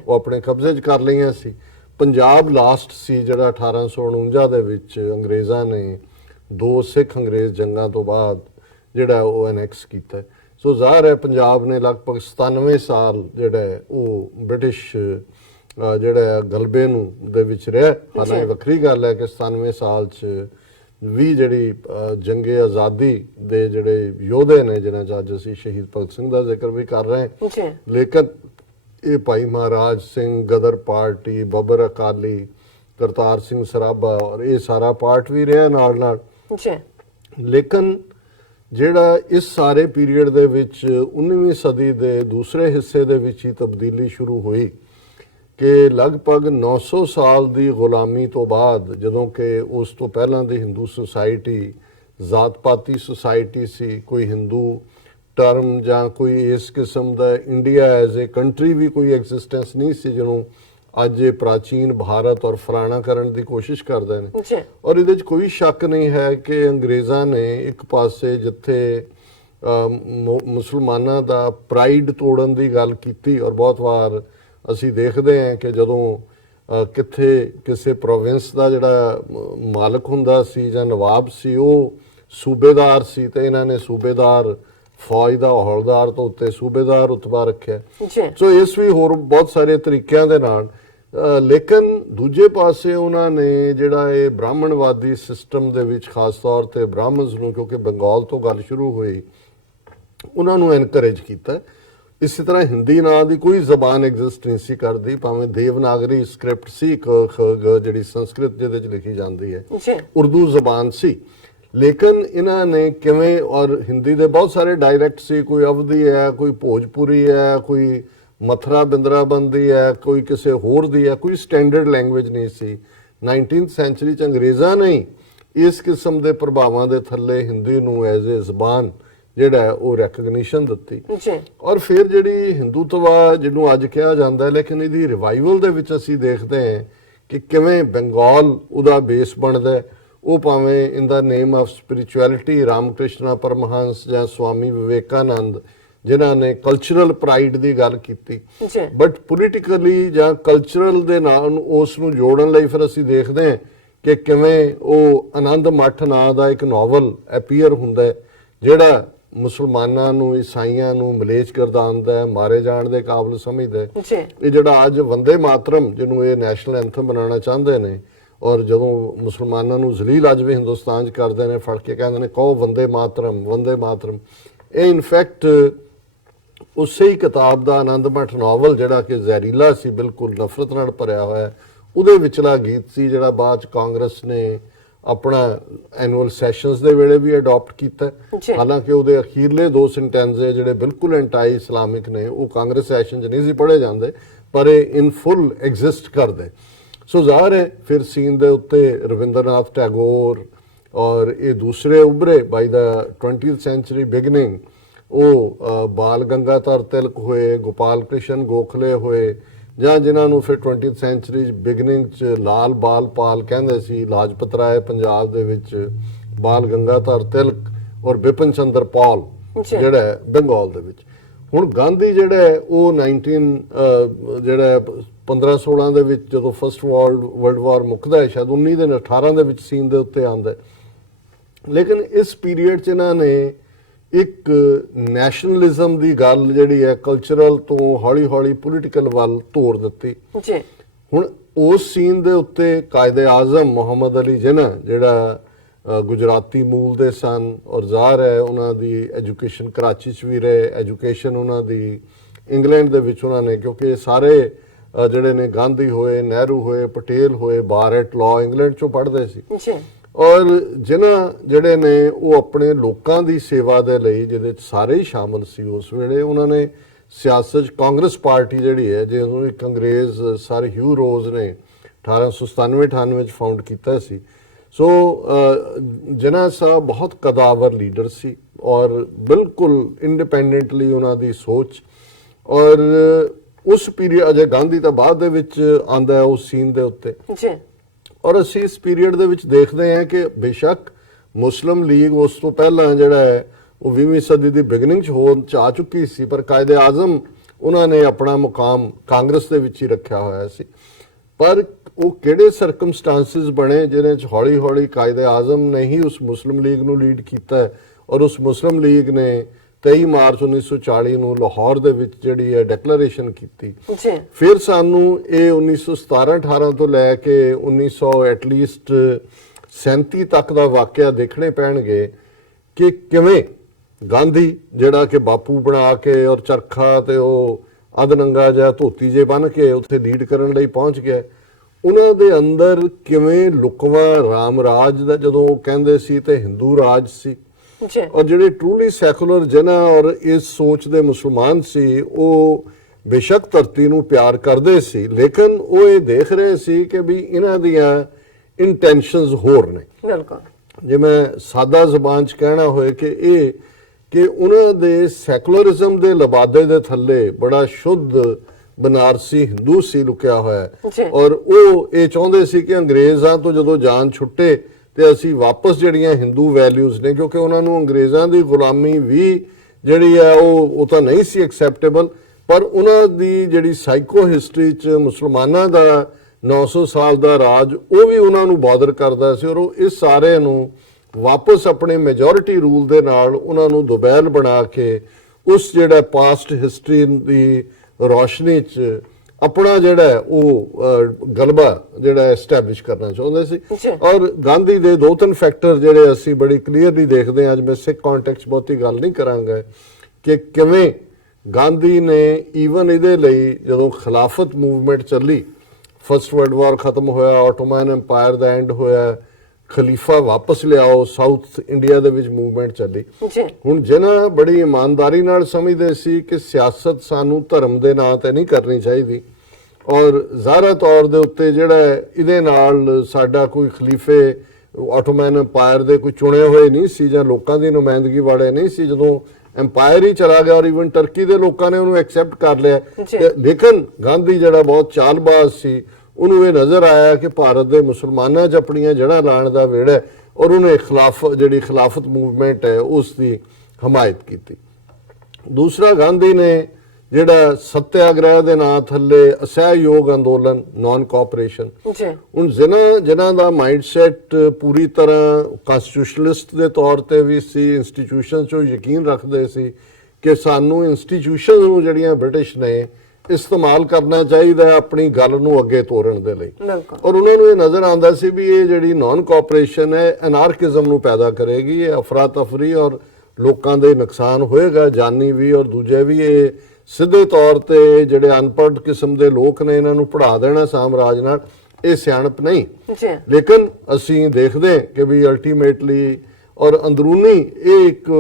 ਉਹ ਆਪਣੇ ਕਬਜ਼ੇ 'ਚ ਕਰ ਲਈਆਂ ਸੀ। ਪੰਜਾਬ ਲਾਸਟ ਸੀ ਜਿਹੜਾ 1849 ਦੇ ਵਿੱਚ ਅੰਗਰੇਜ਼ਾਂ ਨੇ 2 ਸਿੱਖ ਅੰਗਰੇਜ਼ ਜੰਗਾਂ ਤੋਂ ਬਾਅਦ ਜਿਹੜਾ ਉਹ ਐਨੈਕਸ ਕੀਤਾ। ਸੋ ਜ਼ਾਹਰ ਹੈ ਪੰਜਾਬ ਨੇ ਲਗਭਗ 97 ਸਾਲ ਜਿਹੜਾ ਉਹ ਬ੍ਰਿਟਿਸ਼ ਜਿਹੜਾ ਗਲਬੇ ਨੂੰ ਦੇ ਵਿੱਚ ਰਿਹਾ। ਹਾਲਾਂਕਿ ਵੱਖਰੀ ਗੱਲ ਹੈ ਕਿ 97 ਸਾਲ 'ਚ ਵੀ ਜਿਹੜੀ ਜੰਗੇ ਆਜ਼ਾਦੀ ਦੇ ਜਿਹੜੇ ਯੋਧੇ ਨੇ ਜਿਨ੍ਹਾਂ 'ਚ ਅੱਜ ਅਸੀਂ ਸ਼ਹੀਦ ਭਗਤ ਸਿੰਘ ਦਾ ਜ਼ਿਕਰ ਵੀ ਕਰ ਰਹੇ ਹਾਂ, ਲੇਕਿਨ ਇਹ ਭਾਈ ਮਹਾਰਾਜ ਸਿੰਘ, ਗਦਰ ਪਾਰਟੀ, ਬੱਬਰ ਅਕਾਲੀ, ਕਰਤਾਰ ਸਿੰਘ ਸਰਾਭਾ ਔਰ ਇਹ ਸਾਰਾ ਪਾਰਟ ਵੀ ਰਿਹਾ ਨਾਲ। ਲੇਕਿਨ ਜਿਹੜਾ ਇਸ ਸਾਰੇ ਪੀਰੀਅਡ ਦੇ ਵਿੱਚ 19ਵੀਂ ਸਦੀ ਦੇ ਦੂਸਰੇ ਹਿੱਸੇ ਦੇ ਵਿੱਚ ਹੀ ਤਬਦੀਲੀ ਸ਼ੁਰੂ ਹੋਈ ਕਿ ਲਗਭਗ 900 ਸਾਲ ਦੀ ਗੁਲਾਮੀ ਤੋਂ ਬਾਅਦ, ਜਦੋਂ ਕਿ ਉਸ ਤੋਂ ਪਹਿਲਾਂ ਦੀ ਹਿੰਦੂ ਸੁਸਾਇਟੀ ਜ਼ਾਤ-ਪਾਤੀ ਸੁਸਾਇਟੀ ਸੀ, ਕੋਈ ਹਿੰਦੂ ਟਰਮ ਜਾਂ ਕੋਈ ਇਸ ਕਿਸਮ ਦਾ ਇੰਡੀਆ ਐਜ਼ ਏ ਕੰਟਰੀ ਵੀ ਕੋਈ ਐਗਜ਼ਿਸਟੈਂਸ ਨਹੀਂ ਸੀ ਜਿਹਨੂੰ ਅੱਜ ਇਹ ਪ੍ਰਾਚੀਨ ਭਾਰਤ ਔਰ ਫਲਾਣਾ ਕਰਨ ਦੀ ਕੋਸ਼ਿਸ਼ ਕਰਦੇ ਨੇ। ਔਰ ਇਹਦੇ 'ਚ ਕੋਈ ਸ਼ੱਕ ਨਹੀਂ ਹੈ ਕਿ ਅੰਗਰੇਜ਼ਾਂ ਨੇ ਇੱਕ ਪਾਸੇ ਜਿੱਥੇ ਮੁਸਲਮਾਨਾਂ ਦਾ ਪ੍ਰਾਈਡ ਤੋੜਨ ਦੀ ਗੱਲ ਕੀਤੀ, ਔਰ ਬਹੁਤ ਵਾਰ ਅਸੀਂ ਦੇਖਦੇ ਹਾਂ ਕਿ ਜਦੋਂ ਕਿੱਥੇ ਕਿਸੇ ਪ੍ਰੋਵਿੰਸ ਦਾ ਜਿਹੜਾ ਮਾਲਕ ਹੁੰਦਾ ਸੀ ਜਾਂ ਨਵਾਬ ਸੀ ਉਹ ਸੂਬੇਦਾਰ ਸੀ, ਤੇ ਇਹਨਾਂ ਨੇ ਸੂਬੇਦਾਰ ਫੌਜ ਦਾ ਹੌਲਦਾਰ ਤੋਂ ਉੱਤੇ ਸੂਬੇਦਾਰ ਰੁਤਬਾ ਰੱਖਿਆ। ਸੋ ਇਸ ਵੀ ਹੋਰ ਬਹੁਤ ਸਾਰੇ ਤਰੀਕਿਆਂ ਦੇ ਨਾਲ। ਲੇਕਿਨ ਦੂਜੇ ਪਾਸੇ ਉਹਨਾਂ ਨੇ ਜਿਹੜਾ ਇਹ ਬ੍ਰਾਹਮਣਵਾਦੀ ਸਿਸਟਮ ਦੇ ਵਿੱਚ ਖਾਸ ਤੌਰ ਤੇ ਬ੍ਰਾਹਮਣਸ ਨੂੰ, ਕਿਉਂਕਿ ਬੰਗਾਲ ਤੋਂ ਗੱਲ ਸ਼ੁਰੂ ਹੋਈ, ਉਹਨਾਂ ਨੂੰ ਐਨਕਰੇਜ ਕੀਤਾ। ਇਸੇ ਤਰ੍ਹਾਂ ਹਿੰਦੀ ਨਾਂ ਦੀ ਕੋਈ ਜ਼ਬਾਨ ਐਗਜ਼ਿਸਟ ਨਹੀਂ ਸੀ ਕਰਦੀ, ਭਾਵੇਂ ਦੇਵਨਾਗਰੀ ਸਕ੍ਰਿਪਟ ਸੀ ਜਿਹੜੀ ਸੰਸਕ੍ਰਿਤ ਜਿਹਦੇ 'ਚ ਲਿਖੀ ਜਾਂਦੀ ਹੈ, ਉਰਦੂ ਜ਼ਬਾਨ ਸੀ। ਲੇਕਿਨ ਇਹਨਾਂ ਨੇ ਕਿਵੇਂ, ਔਰ ਹਿੰਦੀ ਦੇ ਬਹੁਤ ਸਾਰੇ ਡਾਇਲੈਕਟ ਸੀ, ਕੋਈ ਅਵਧੀ ਹੈ, ਕੋਈ ਭੋਜਪੁਰੀ ਹੈ, ਕੋਈ ਮਥਰਾ ਬਿੰਦਰਾਬੰਦੀ ਹੈ, ਕੋਈ ਕਿਸੇ ਹੋਰ ਦੀ ਹੈ, ਕੋਈ ਸਟੈਂਡਰਡ ਲੈਂਗੁਏਜ ਨਹੀਂ ਸੀ। 19th ਸੈਂਚੁਰੀ 'ਚ ਅੰਗਰੇਜ਼ਾਂ ਨੇ ਇਸ ਕਿਸਮ ਦੇ ਪ੍ਰਭਾਵਾਂ ਦੇ ਥੱਲੇ ਹਿੰਦੀ ਨੂੰ ਐਜ਼ ਏ ਜ਼ਬਾਨ ਜਿਹੜਾ ਉਹ ਰੈਕਗਨੀਸ਼ਨ ਦਿੱਤੀ। ਔਰ ਫਿਰ ਜਿਹੜੀ ਹਿੰਦੂਤਵਾ ਜਿਹਨੂੰ ਅੱਜ ਕਿਹਾ ਜਾਂਦਾ, ਲੇਕਿਨ ਇਹਦੀ ਰਿਵਾਈਵਲ ਦੇ ਵਿੱਚ ਅਸੀਂ ਦੇਖਦੇ ਹਾਂ ਕਿ ਕਿਵੇਂ ਬੰਗਾਲ ਉਹਦਾ ਬੇਸ ਬਣਦਾ। ਉਹ ਭਾਵੇਂ ਇਨ ਦਾ ਨੇਮ ਆਫ ਸਪਿਰਿਚੁਅਲਿਟੀ ਰਾਮਕ੍ਰਿਸ਼ਨਾ ਪਰਮਹੰਸ ਜਾਂ ਸਵਾਮੀ ਵਿਵੇਕਾਨੰਦ ਜਿਨ੍ਹਾਂ ਨੇ ਕਲਚਰਲ ਪ੍ਰਾਈਡ ਦੀ ਗੱਲ ਕੀਤੀ, ਬਟ ਪੋਲੀਟੀਕਲੀ ਜਾਂ ਕਲਚਰਲ ਦੇ ਨਾਲ ਉਸ ਨੂੰ ਜੋੜਨ ਲਈ ਫਿਰ ਅਸੀਂ ਦੇਖਦੇ ਹਾਂ ਕਿ ਕਿਵੇਂ ਉਹ ਆਨੰਦ ਮੱਠ ਨਾਂ ਦਾ ਇੱਕ ਨਾਵਲ ਅਪੀਅਰ ਹੁੰਦਾ ਜਿਹੜਾ ਮੁਸਲਮਾਨਾਂ ਨੂੰ, ਈਸਾਈਆਂ ਨੂੰ ਮਲੇਚ ਗਰਦਾਨਦਾ ਹੈ, ਮਾਰੇ ਜਾਣ ਦੇ ਕਾਬਿਲ ਸਮਝਦਾ ਹੈ। ਜੀ ਇਹ ਜਿਹੜਾ ਅੱਜ ਵੰਦੇ ਮਾਤਰਮ ਜਿਹਨੂੰ ਇਹ ਨੈਸ਼ਨਲ ਐਂਥਮ ਬਣਾਉਣਾ ਚਾਹੁੰਦੇ ਨੇ, ਔਰ ਜਦੋਂ ਮੁਸਲਮਾਨਾਂ ਨੂੰ ਜ਼ਲੀਲ ਅੱਜ ਵੀ ਹਿੰਦੁਸਤਾਨ 'ਚ ਕਰਦੇ ਨੇ, ਫੜ ਕੇ ਕਹਿੰਦੇ ਨੇ ਕਹੋ ਵੰਦੇ ਮਾਤਰਮ, ਵੰਦੇ ਮਾਤਰਮ, ਇਹ ਇਨਫੈਕਟ ਉਸੇ ਹੀ ਕਿਤਾਬ ਦਾ ਆਨੰਦ ਮਠ ਨਾਵਲ ਜਿਹੜਾ ਕਿ ਜ਼ਹਿਰੀਲਾ ਸੀ, ਬਿਲਕੁਲ ਨਫ਼ਰਤ ਨਾਲ ਭਰਿਆ ਹੋਇਆ, ਉਹਦੇ ਵਿਚਲਾ ਗੀਤ ਸੀ ਜਿਹੜਾ ਬਾਅਦ 'ਚ ਕਾਂਗਰਸ ਨੇ ਆਪਣਾ ਐਨੂਅਲ ਸੈਸ਼ਨਸ ਦੇ ਵੇਲੇ ਵੀ ਅਡਾਪਟ ਕੀਤਾ। ਹਾਲਾਂਕਿ ਉਹਦੇ ਅਖੀਰਲੇ 2 ਸੈਂਟੈਂਸੇ ਜਿਹੜੇ ਬਿਲਕੁਲ ਐਂਟਾਈ ਇਸਲਾਮਿਕ ਨੇ, ਉਹ ਕਾਂਗਰਸ ਸੈਸ਼ਨ 'ਚ ਨਹੀਂ ਸੀ ਪੜ੍ਹੇ ਜਾਂਦੇ, ਪਰ ਇਹ ਇਨ ਫੁੱਲ ਐਗਜ਼ਿਸਟ ਕਰਦੇ। ਸੋ ਜ਼ਾਹਰ ਹੈ ਫਿਰ ਸੀਨ ਦੇ ਉੱਤੇ ਰਵਿੰਦਰਨਾਥ ਟੈਗੋਰ ਔਰ ਇਹ ਦੂਸਰੇ ਉਭਰੇ ਬਾਈ ਦਾ 20th ਸੈਂਚੁਰੀ ਬਿਗਨਿੰਗ, ਉਹ ਬਾਲ ਗੰਗਾਧਰ ਤਿਲਕ ਹੋਏ, ਗੋਪਾਲ ਕ੍ਰਿਸ਼ਨ ਗੋਖਲੇ ਹੋਏ, ਜਾਂ ਜਿਨ੍ਹਾਂ ਨੂੰ ਫਿਰ 20th ਸੈਂਚੁਰੀ ਬਿਗਨਿੰਗ 'ਚ ਲਾਲ ਬਾਲ ਪਾਲ ਕਹਿੰਦੇ ਸੀ, ਲਾਜਪਤ ਰਾਏ ਪੰਜਾਬ ਦੇ ਵਿੱਚ, ਬਾਲ ਗੰਗਾਧਰ ਤਿਲਕ ਔਰ ਬਿਪਨ ਚੰਦਰ ਪਾਲ ਜਿਹੜਾ ਬੰਗਾਲ ਦੇ ਵਿੱਚ। ਹੁਣ ਗਾਂਧੀ ਜਿਹੜਾ ਉਹ 1516 ਦੇ ਵਿੱਚ ਜਦੋਂ ਫਸਟ ਵਰਲਡ ਵਾਰ ਮੁੱਕਦਾ ਹੈ, ਸ਼ਾਇਦ 19 ਦੇ 18 ਦੇ ਵਿੱਚ ਸੀਨ ਦੇ ਉੱਤੇ ਆਉਂਦਾ, ਲੇਕਿਨ ਇਸ ਪੀਰੀਅਡ 'ਚ ਇਹਨਾਂ ਨੇ ਇੱਕ ਨੈਸ਼ਨਲਿਜ਼ਮ ਦੀ ਗੱਲ ਜਿਹੜੀ ਹੈ ਕਲਚਰਲ ਤੋਂ ਹੌਲੀ ਹੌਲੀ ਪੋਲੀਟੀਕਲ ਵੱਲ ਤੋੜ ਦਿੱਤੀ। ਹੁਣ ਉਸ ਸੀਨ ਦੇ ਉੱਤੇ ਕਾਇਦੇ ਆਜ਼ਮ ਮੁਹੰਮਦ ਅਲੀ ਜਿਨਾ ਜਿਹੜਾ ਗੁਜਰਾਤੀ ਮੂਲ ਦੇ ਸਨ, ਔਰ ਜ਼ਾਹਰ ਹੈ ਉਹਨਾਂ ਦੀ ਐਜੂਕੇਸ਼ਨ ਕਰਾਚੀ 'ਚ ਵੀ ਰਹੇ, ਐਜੂਕੇਸ਼ਨ ਉਹਨਾਂ ਦੀ ਇੰਗਲੈਂਡ ਦੇ ਵਿੱਚ ਉਹਨਾਂ ਨੇ, ਕਿਉਂਕਿ ਸਾਰੇ ਜਿਹੜੇ ਨੇ ਗਾਂਧੀ ਹੋਏ, ਨਹਿਰੂ ਹੋਏ, ਪਟੇਲ ਹੋਏ, ਬਾਰਟ ਲਾਅ ਇੰਗਲੈਂਡ 'ਚੋਂ ਪੜ੍ਹਦੇ ਸੀ। ਔਰ ਜਿਨ੍ਹਾਂ ਜਿਹੜੇ ਨੇ ਉਹ ਆਪਣੇ ਲੋਕਾਂ ਦੀ ਸੇਵਾ ਦੇ ਲਈ, ਜਿਹਦੇ 'ਚ ਸਾਰੇ ਹੀ ਸ਼ਾਮਲ ਸੀ ਉਸ ਵੇਲੇ, ਉਹਨਾਂ ਨੇ ਸਿਆਸਤ 'ਚ ਕਾਂਗਰਸ ਪਾਰਟੀ ਜਿਹੜੀ ਹੈ, ਜਿਹਨੂੰ ਇੱਕ ਅੰਗਰੇਜ਼ ਸਰ ਹਿਊ ਰੋਜ਼ ਨੇ 1897-98 'ਚ ਫਾਊਂਡ ਕੀਤਾ ਸੀ। ਸੋ ਜਿਨ੍ਹਾਂ ਸਾਹਿਬ ਬਹੁਤ ਕਦਾਵਰ ਲੀਡਰ ਸੀ ਔਰ ਬਿਲਕੁਲ ਇੰਡੀਪੈਂਡੈਂਟਲੀ ਉਹਨਾਂ ਦੀ ਸੋਚ, ਔਰ ਉਸ ਪੀਰੀਅਡ ਅਜੇ ਗਾਂਧੀ ਤਾਂ ਬਾਅਦ ਦੇ ਵਿੱਚ ਆਂਦਾ ਉਸ ਸੀਨ ਦੇ ਉੱਤੇ। ਔਰ ਅਸੀਂ ਇਸ ਪੀਰੀਅਡ ਦੇ ਵਿੱਚ ਦੇਖਦੇ ਹਾਂ ਕਿ ਬੇਸ਼ੱਕ ਮੁਸਲਿਮ ਲੀਗ ਉਸ ਤੋਂ ਪਹਿਲਾਂ ਜਿਹੜਾ ਹੈ ਉਹ 20ਵੀਂ ਸਦੀ ਦੀ ਬਿਗਨਿੰਗ 'ਚ ਹੋਣ 'ਚ ਆ ਚੁੱਕੀ ਸੀ, ਪਰ ਕਾਇਦੇ ਆਜ਼ਮ ਉਹਨਾਂ ਨੇ ਆਪਣਾ ਮੁਕਾਮ ਕਾਂਗਰਸ ਦੇ ਵਿੱਚ ਹੀ ਰੱਖਿਆ ਹੋਇਆ ਸੀ। ਪਰ ਉਹ ਕਿਹੜੇ ਸਰਕਮਸਟੈਂਸਿਸ ਬਣੇ ਜਿਹਦੇ 'ਚ ਹੌਲੀ ਹੌਲੀ ਕਾਇਦੇ ਆਜ਼ਮ ਨੇ ਹੀ ਉਸ ਮੁਸਲਿਮ ਲੀਗ ਨੂੰ ਲੀਡ ਕੀਤਾ, ਔਰ ਉਸ ਮੁਸਲਿਮ ਲੀਗ ਨੇ 23 ਮਾਰਚ 1940 ਨੂੰ ਲਾਹੌਰ ਦੇ ਵਿੱਚ ਜਿਹੜੀ ਹੈ ਡਿਕਲੇਰੇਸ਼ਨ ਕੀਤੀ। ਫਿਰ ਸਾਨੂੰ ਇਹ 1917-18 ਤੋਂ ਲੈ ਕੇ 1900 ਐਟਲੀਸਟ 37 ਤੱਕ ਦਾ ਵਾਕਿਆ ਦੇਖਣੇ ਪੈਣਗੇ ਕਿ ਕਿਵੇਂ ਗਾਂਧੀ ਜਿਹੜਾ ਕਿ ਬਾਪੂ ਬਣਾ ਕੇ ਔਰ ਚਰਖਾ ਤੇ ਉਹ ਅਧਨੰਗਾ ਜਿਹਾ ਧੋਤੀ ਜੇ ਬੰਨ ਕੇ ਉੱਥੇ ਲੀਡ ਕਰਨ ਲਈ ਪਹੁੰਚ ਗਿਆ, ਉਹਨਾਂ ਦੇ ਅੰਦਰ ਕਿਵੇਂ ਲੁਕਵਾ ਰਾਮ ਰਾਜ ਦਾ ਜਦੋਂ ਉਹ ਕਹਿੰਦੇ ਸੀ ਤੇ ਹਿੰਦੂ ਰਾਜ ਸੀ, ਔਰ ਜਿਹੜੇ ਟਰੂਲੀ ਸੈਕੂਲਰ ਜਿਨ੍ਹਾਂ ਔਰ ਇਸ ਸੋਚ ਦੇ ਮੁਸਲਮਾਨ ਸੀ, ਉਹ ਬੇਸ਼ੱਕ ਧਰਤੀ ਨੂੰ ਪਿਆਰ ਕਰਦੇ ਸੀ, ਲੇਕਿਨ ਉਹ ਇਹ ਦੇਖ ਰਹੇ ਸੀ ਕਿ ਵੀ ਇਹਨਾਂ ਦੀਆਂ ਇੰਟੈਂਸ਼ਨਸ ਹੋਰ ਨੇ। ਬਿਲਕੁਲ, ਜੇ ਮੈਂ ਸਾਦਾ ਜ਼ਬਾਨ 'ਚ ਕਹਿਣਾ ਹੋਏ ਕਿ ਉਹਨਾਂ ਦੇ ਸੈਕੂਲਰਿਜ਼ਮ ਦੇ ਲਬਾਦੇ ਦੇ ਥੱਲੇ ਬੜਾ ਸ਼ੁੱਧ ਬਨਾਰਸੀ ਹਿੰਦੂ ਸੀ ਲੁਕਿਆ ਹੋਇਆ, ਔਰ ਉਹ ਇਹ ਚਾਹੁੰਦੇ ਸੀ ਕਿ ਅੰਗਰੇਜ਼ਾਂ ਤੋਂ ਜਦੋਂ ਜਾਨ ਛੁੱਟੇ ਤੇ ਅਸੀਂ ਵਾਪਸ ਜਿਹੜੀਆਂ ਹਿੰਦੂ ਵੈਲਿਊਜ਼ ਨੇ, ਕਿਉਂਕਿ ਉਹਨਾਂ ਨੂੰ ਅੰਗਰੇਜ਼ਾਂ ਦੀ ਗੁਲਾਮੀ ਵੀ ਜਿਹੜੀ ਹੈ ਉਹ ਤਾਂ ਨਹੀਂ ਸੀ ਐਕਸੈਪਟੇਬਲ, ਪਰ ਉਹਨਾਂ ਦੀ ਜਿਹੜੀ ਸਾਈਕੋ ਹਿਸਟਰੀ 'ਚ ਮੁਸਲਮਾਨਾਂ ਦਾ 900 ਸਾਲ ਦਾ ਰਾਜ ਉਹ ਵੀ ਉਹਨਾਂ ਨੂੰ ਬਾਦਰ ਕਰਦਾ ਸੀ, ਔਰ ਉਹ ਇਸ ਸਾਰੇ ਨੂੰ ਵਾਪਸ ਆਪਣੇ ਮੈਜੋਰਿਟੀ ਰੂਲ ਦੇ ਨਾਲ ਉਹਨਾਂ ਨੂੰ ਦੁਬੈਲ ਬਣਾ ਕੇ ਉਸ ਜਿਹੜਾ ਪਾਸਟ ਹਿਸਟਰੀ ਦੀ ਰੋਸ਼ਨੀ 'ਚ ਆਪਣਾ ਜਿਹੜਾ ਉਹ ਗਲਬਾ ਜਿਹੜਾ ਐਸਟੈਬਲਿਸ਼ ਕਰਨਾ ਚਾਹੁੰਦੇ ਸੀ। ਔਰ ਗਾਂਧੀ ਦੇ 2-3 ਫੈਕਟਰ ਜਿਹੜੇ ਅਸੀਂ ਬੜੀ ਕਲੀਅਰਲੀ ਦੇਖਦੇ ਹਾਂ, ਅੱਜ ਮੈਂ ਸਿੱਖ ਕੰਟੈਕਸਟ ਬਹੁਤੀ ਗੱਲ ਨਹੀਂ ਕਰਾਂਗਾ, ਕਿ ਕਿਵੇਂ ਗਾਂਧੀ ਨੇ ਈਵਨ ਇਹਦੇ ਲਈ ਜਦੋਂ ਖਿਲਾਫਤ ਮੂਵਮੈਂਟ ਚੱਲੀ, ਫਸਟ ਵਰਲਡ ਵਾਰ ਖਤਮ ਹੋਇਆ, ਆਟੋਮਨ ਐਮਪਾਇਰ ਦਾ ਐਂਡ ਹੋਇਆ, ਖਲੀਫਾ ਵਾਪਸ ਲਿਆਓ, ਸਾਊਥ ਇੰਡੀਆ ਦੇ ਵਿੱਚ ਮੂਵਮੈਂਟ ਚੱਲੀ। ਹੁਣ ਜਿਨ੍ਹਾਂ ਬੜੀ ਇਮਾਨਦਾਰੀ ਨਾਲ ਸਮਝਦੇ ਸੀ ਕਿ ਸਿਆਸਤ ਸਾਨੂੰ ਧਰਮ ਦੇ ਨਾਂ ਤੇ ਨਹੀਂ ਕਰਨੀ ਚਾਹੀਦੀ, ਔਰ ਜ਼ਾਹਰਾ ਤੌਰ ਦੇ ਉੱਤੇ ਜਿਹੜਾ ਇਹਦੇ ਨਾਲ ਸਾਡਾ ਕੋਈ ਖਲੀਫੇ ਆਟੋਮਨ ਐਮਪਾਇਰ ਦੇ ਕੋਈ ਚੁਣੇ ਹੋਏ ਨਹੀਂ ਸੀ ਜਾਂ ਲੋਕਾਂ ਦੀ ਨੁਮਾਇੰਦਗੀ ਵਾਲੇ ਨਹੀਂ ਸੀ, ਜਦੋਂ ਐਮਪਾਇਰ ਹੀ ਚਲਾ ਗਿਆ ਔਰ ਇਵਨ ਟਰਕੀ ਦੇ ਲੋਕਾਂ ਨੇ ਉਹਨੂੰ ਐਕਸੈਪਟ ਕਰ ਲਿਆ। ਲੇਕਿਨ ਗਾਂਧੀ ਜਿਹੜਾ ਬਹੁਤ ਚਾਲਬਾਜ਼ ਸੀ, ਉਹਨੂੰ ਇਹ ਨਜ਼ਰ ਆਇਆ ਕਿ ਭਾਰਤ ਦੇ ਮੁਸਲਮਾਨਾਂ 'ਚ ਆਪਣੀਆਂ ਜੜ੍ਹਾਂ ਲਾਉਣ ਦਾ ਵੇੜਾ, ਔਰ ਉਹਨੇ ਜਿਹੜੀ ਖਿਲਾਫਤ ਮੂਵਮੈਂਟ ਹੈ ਉਸ ਦੀ ਹਮਾਇਤ ਕੀਤੀ। ਦੂਸਰਾ, ਗਾਂਧੀ ਨੇ ਜਿਹੜਾ ਸੱਤਿਆਗ੍ਰਹਿ ਦੇ ਨਾਂ ਥੱਲੇ ਅਸਹਿਯੋਗ ਅੰਦੋਲਨ ਨਾਨ ਕੋਆਪਰੇਸ਼ਨ। ਜੀ ਹੁਣ ਜਿਨ੍ਹਾਂ ਦਾ ਮਾਈਂਡਸੈਟ ਪੂਰੀ ਤਰ੍ਹਾਂ ਕਨਸਟੀਟਿਊਸ਼ਨਲਿਸਟ ਦੇ ਤੌਰ ਤੇ ਵੀ ਸੀ, ਇੰਸਟੀਟਿਊਸ਼ਨ 'ਚੋਂ ਯਕੀਨ ਰੱਖਦੇ ਸੀ ਕਿ ਸਾਨੂੰ ਇੰਸਟੀਟਿਊਸ਼ਨ ਨੂੰ ਜਿਹੜੀਆਂ ਬ੍ਰਿਟਿਸ਼ ਨੇ ਇਸਤੇਮਾਲ ਕਰਨਾ ਚਾਹੀਦਾ ਹੈ ਆਪਣੀ ਗੱਲ ਨੂੰ ਅੱਗੇ ਤੋਰਨ ਦੇ ਲਈ। ਬਿਲਕੁਲ। ਔਰ ਉਹਨਾਂ ਨੂੰ ਇਹ ਨਜ਼ਰ ਆਉਂਦਾ ਸੀ ਵੀ ਇਹ ਜਿਹੜੀ ਨਾਨ ਕੋਆਪਰੇਸ਼ਨ ਹੈ ਐਨਾਰਕਿਜ਼ਮ ਨੂੰ ਪੈਦਾ ਕਰੇਗੀ, ਇਹ ਅਫਰਾ ਤਫਰੀ ਔਰ ਲੋਕਾਂ ਦੇ ਨੁਕਸਾਨ ਹੋਏਗਾ, ਜਾਨੀ ਵੀ ਔਰ ਦੂਜੇ ਵੀ। ਇਹ ਸਿੱਧੇ ਤੌਰ ਤੇ ਜਿਹੜੇ ਅਨਪੜ੍ਹ ਕਿਸਮ ਦੇ ਲੋਕ ਨੇ ਇਹਨਾਂ ਨੂੰ ਪੜ੍ਹਾ ਦੇਣਾ ਸਾਮਰਾਜ ਨਾਲ, ਇਹ ਸਿਆਣਪ ਨਹੀਂ। ਜੀ ਲੇਕਿਨ ਅਸੀਂ ਦੇਖਦੇ ਕਿ ਵੀ ਅਲਟੀਮੇਟਲੀ ਔਰ ਅੰਦਰੂਨੀ ਇਹ ਇੱਕ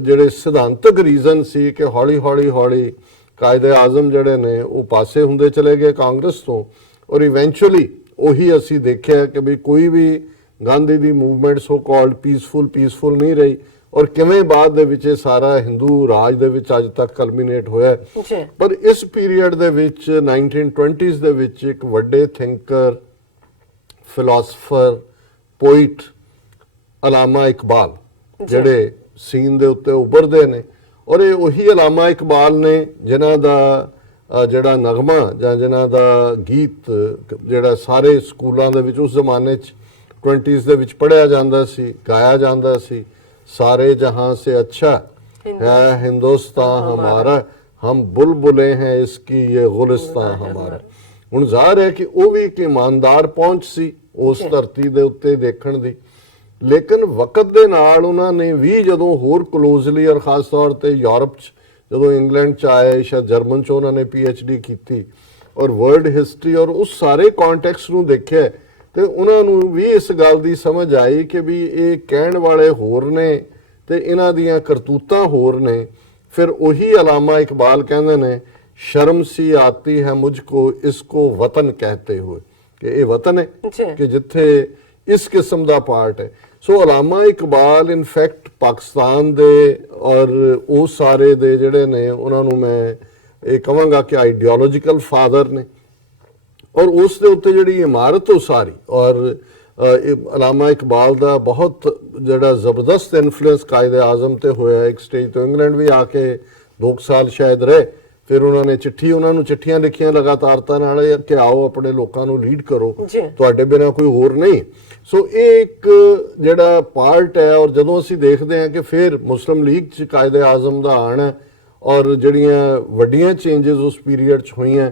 ਜਿਹੜੇ ਸਿਧਾਂਤਕ ਰੀਜ਼ਨ ਸੀ ਕਿ ਹੌਲੀ ਹੌਲੀ ਕਾਇਦੇ ਆਜ਼ਮ ਜਿਹੜੇ ਨੇ ਉਹ ਪਾਸੇ ਹੁੰਦੇ ਚਲੇ ਗਏ ਕਾਂਗਰਸ ਤੋਂ, ਔਰ ਇਵੈਂਚੁਅਲੀ ਉਹੀ ਅਸੀਂ ਦੇਖਿਆ ਕਿ ਵੀ ਕੋਈ ਵੀ ਗਾਂਧੀ ਦੀ ਮੂਵਮੈਂਟ ਸੋ ਕਾਲਡ ਪੀਸਫੁਲ ਨਹੀਂ ਰਹੀ, ਔਰ ਕਿਵੇਂ ਬਾਅਦ ਦੇ ਵਿੱਚ ਇਹ ਸਾਰਾ ਹਿੰਦੂ ਰਾਜ ਦੇ ਵਿੱਚ ਅੱਜ ਤੱਕ ਕਲਮੀਨੇਟ ਹੋਇਆ। ਜੀ ਪਰ ਇਸ ਪੀਰੀਅਡ ਦੇ ਵਿੱਚ 1920s ਦੇ ਵਿੱਚ ਇੱਕ ਵੱਡੇ thinker, philosopher, poet Allama Iqbal ਜਿਹੜੇ ਸੀਨ ਦੇ ਉੱਤੇ ਉੱਭਰਦੇ ਨੇ, ਔਰ ਇਹ ਉਹੀ ਅਲਾਮਾ ਇਕਬਾਲ ਨੇ ਜਿਨ੍ਹਾਂ ਦਾ ਜਿਹੜਾ ਨਗਮਾ ਜਾਂ ਜਿਨ੍ਹਾਂ ਦਾ ਗੀਤ ਜਿਹੜਾ ਸਾਰੇ ਸਕੂਲਾਂ ਦੇ ਵਿੱਚ ਉਸ ਜ਼ਮਾਨੇ 'ਚ 20s ਦੇ ਵਿੱਚ ਪੜ੍ਹਿਆ ਜਾਂਦਾ ਸੀ, ਗਾਇਆ ਜਾਂਦਾ ਸੀ, ਸਾਰੇ ਜਹਾਂ ਸੇ ਅੱਛਾ ਹੈ ਹਿੰਦੁਸਤਾਨ ਹਮਾਰਾ, ਹਮ ਬੁਲਬੁਲੇ हैं इसकी ये गुलिस्तान हमारा। ਹੁਣ ਜ਼ਾਹਰ ਹੈ ਕਿ ਉਹ ਵੀ ਇੱਕ ਇਮਾਨਦਾਰ ਪਹੁੰਚ ਸੀ ਉਸ ਧਰਤੀ ਦੇ ਉੱਤੇ ਦੇਖਣ ਦੀ, ਲੇਕਿਨ ਵਕਤ ਦੇ ਨਾਲ ਉਹਨਾਂ ਨੇ ਵੀ ਜਦੋਂ ਹੋਰ ਕਲੋਜ਼ਲੀ ਔਰ ਖਾਸ ਤੌਰ ਤੇ ਯੂਰਪ 'ਚ ਜਦੋਂ ਇੰਗਲੈਂਡ 'ਚ ਆਏ, ਸ਼ਾਇਦ ਜਰਮਨ 'ਚ ਉਹਨਾਂ ਨੇ PhD ਕੀਤੀ ਔਰ ਵਰਲਡ ਹਿਸਟਰੀ ਔਰ ਉਸ ਸਾਰੇ ਕੰਟੈਕਸਟ ਨੂੰ ਦੇਖਿਆ, ਤੇ ਉਹਨਾਂ ਨੂੰ ਵੀ ਇਸ ਗੱਲ ਦੀ ਸਮਝ ਆਈ ਕਿ ਵੀ ਇਹ ਕਹਿਣ ਵਾਲੇ ਹੋਰ ਨੇ ਤੇ ਇਹਨਾਂ ਦੀਆਂ ਕਰਤੂਤਾਂ ਹੋਰ ਨੇ। ਫਿਰ ਉਹੀ ਅਲਾਮਾ ਇਕਬਾਲ ਕਹਿੰਦੇ ਨੇ, ਸ਼ਰਮ ਸੀ ਆਤੀ ਹੈ ਮੁਝਕੋ ਇਸਕੋ ਵਤਨ ਕਹਤੇ ਹੋਏ, ਕਿ ਇਹ ਵਤਨ ਹੈ ਕਿ ਜਿੱਥੇ ਇਸ ਕਿਸਮ ਦਾ ਪਾਰਟ ਹੈ। ਸੋ ਅਲਾਮਾ ਇਕਬਾਲ ਇਨਫੈਕਟ ਪਾਕਿਸਤਾਨ ਦੇ ਔਰ ਉਹ ਸਾਰੇ ਦੇ ਜਿਹੜੇ ਨੇ ਉਹਨਾਂ ਨੂੰ ਮੈਂ ਇਹ ਕਹਾਂਗਾ ਕਿ ਆਈਡੀਓਲੋਜੀਕਲ ਫਾਦਰ ਨੇ, ਔਰ ਉਸ ਦੇ ਉੱਤੇ ਜਿਹੜੀ ਇਮਾਰਤ ਉਹ ਸਾਰੀ, ਔਰ ਅਲਾਮਾ ਇਕਬਾਲ ਦਾ ਬਹੁਤ ਜਿਹੜਾ ਜ਼ਬਰਦਸਤ ਇਨਫਲੂਐਂਸ ਕਾਇਦੇ ਆਜ਼ਮ ਤੇ ਹੋਇਆ। ਇੱਕ ਸਟੇਜ ਤੋਂ ਇੰਗਲੈਂਡ ਵੀ ਆ ਕੇ 2 ਸਾਲ ਸ਼ਾਇਦ ਰਹੇ, ਫਿਰ ਉਹਨਾਂ ਨੇ ਉਹਨਾਂ ਨੂੰ ਚਿੱਠੀਆਂ ਲਿਖੀਆਂ ਲਗਾਤਾਰਤਾ ਨਾਲ ਕਿ ਆਓ ਆਪਣੇ ਲੋਕਾਂ ਨੂੰ ਲੀਡ ਕਰੋ, ਤੁਹਾਡੇ ਬਿਨਾਂ ਕੋਈ ਹੋਰ ਨਹੀਂ। ਸੋ ਇਹ ਇੱਕ ਜਿਹੜਾ ਪਾਰਟ ਹੈ, ਔਰ ਜਦੋਂ ਅਸੀਂ ਦੇਖਦੇ ਹਾਂ ਕਿ ਫਿਰ ਮੁਸਲਿਮ ਲੀਗ 'ਚ ਕਾਇਦੇ ਆਜ਼ਮ ਦਾ ਆਣਾ ਔਰ ਜਿਹੜੀਆਂ ਵੱਡੀਆਂ ਚੇਂਜਸ ਉਸ ਪੀਰੀਅਡ 'ਚ ਹੋਈਆਂ,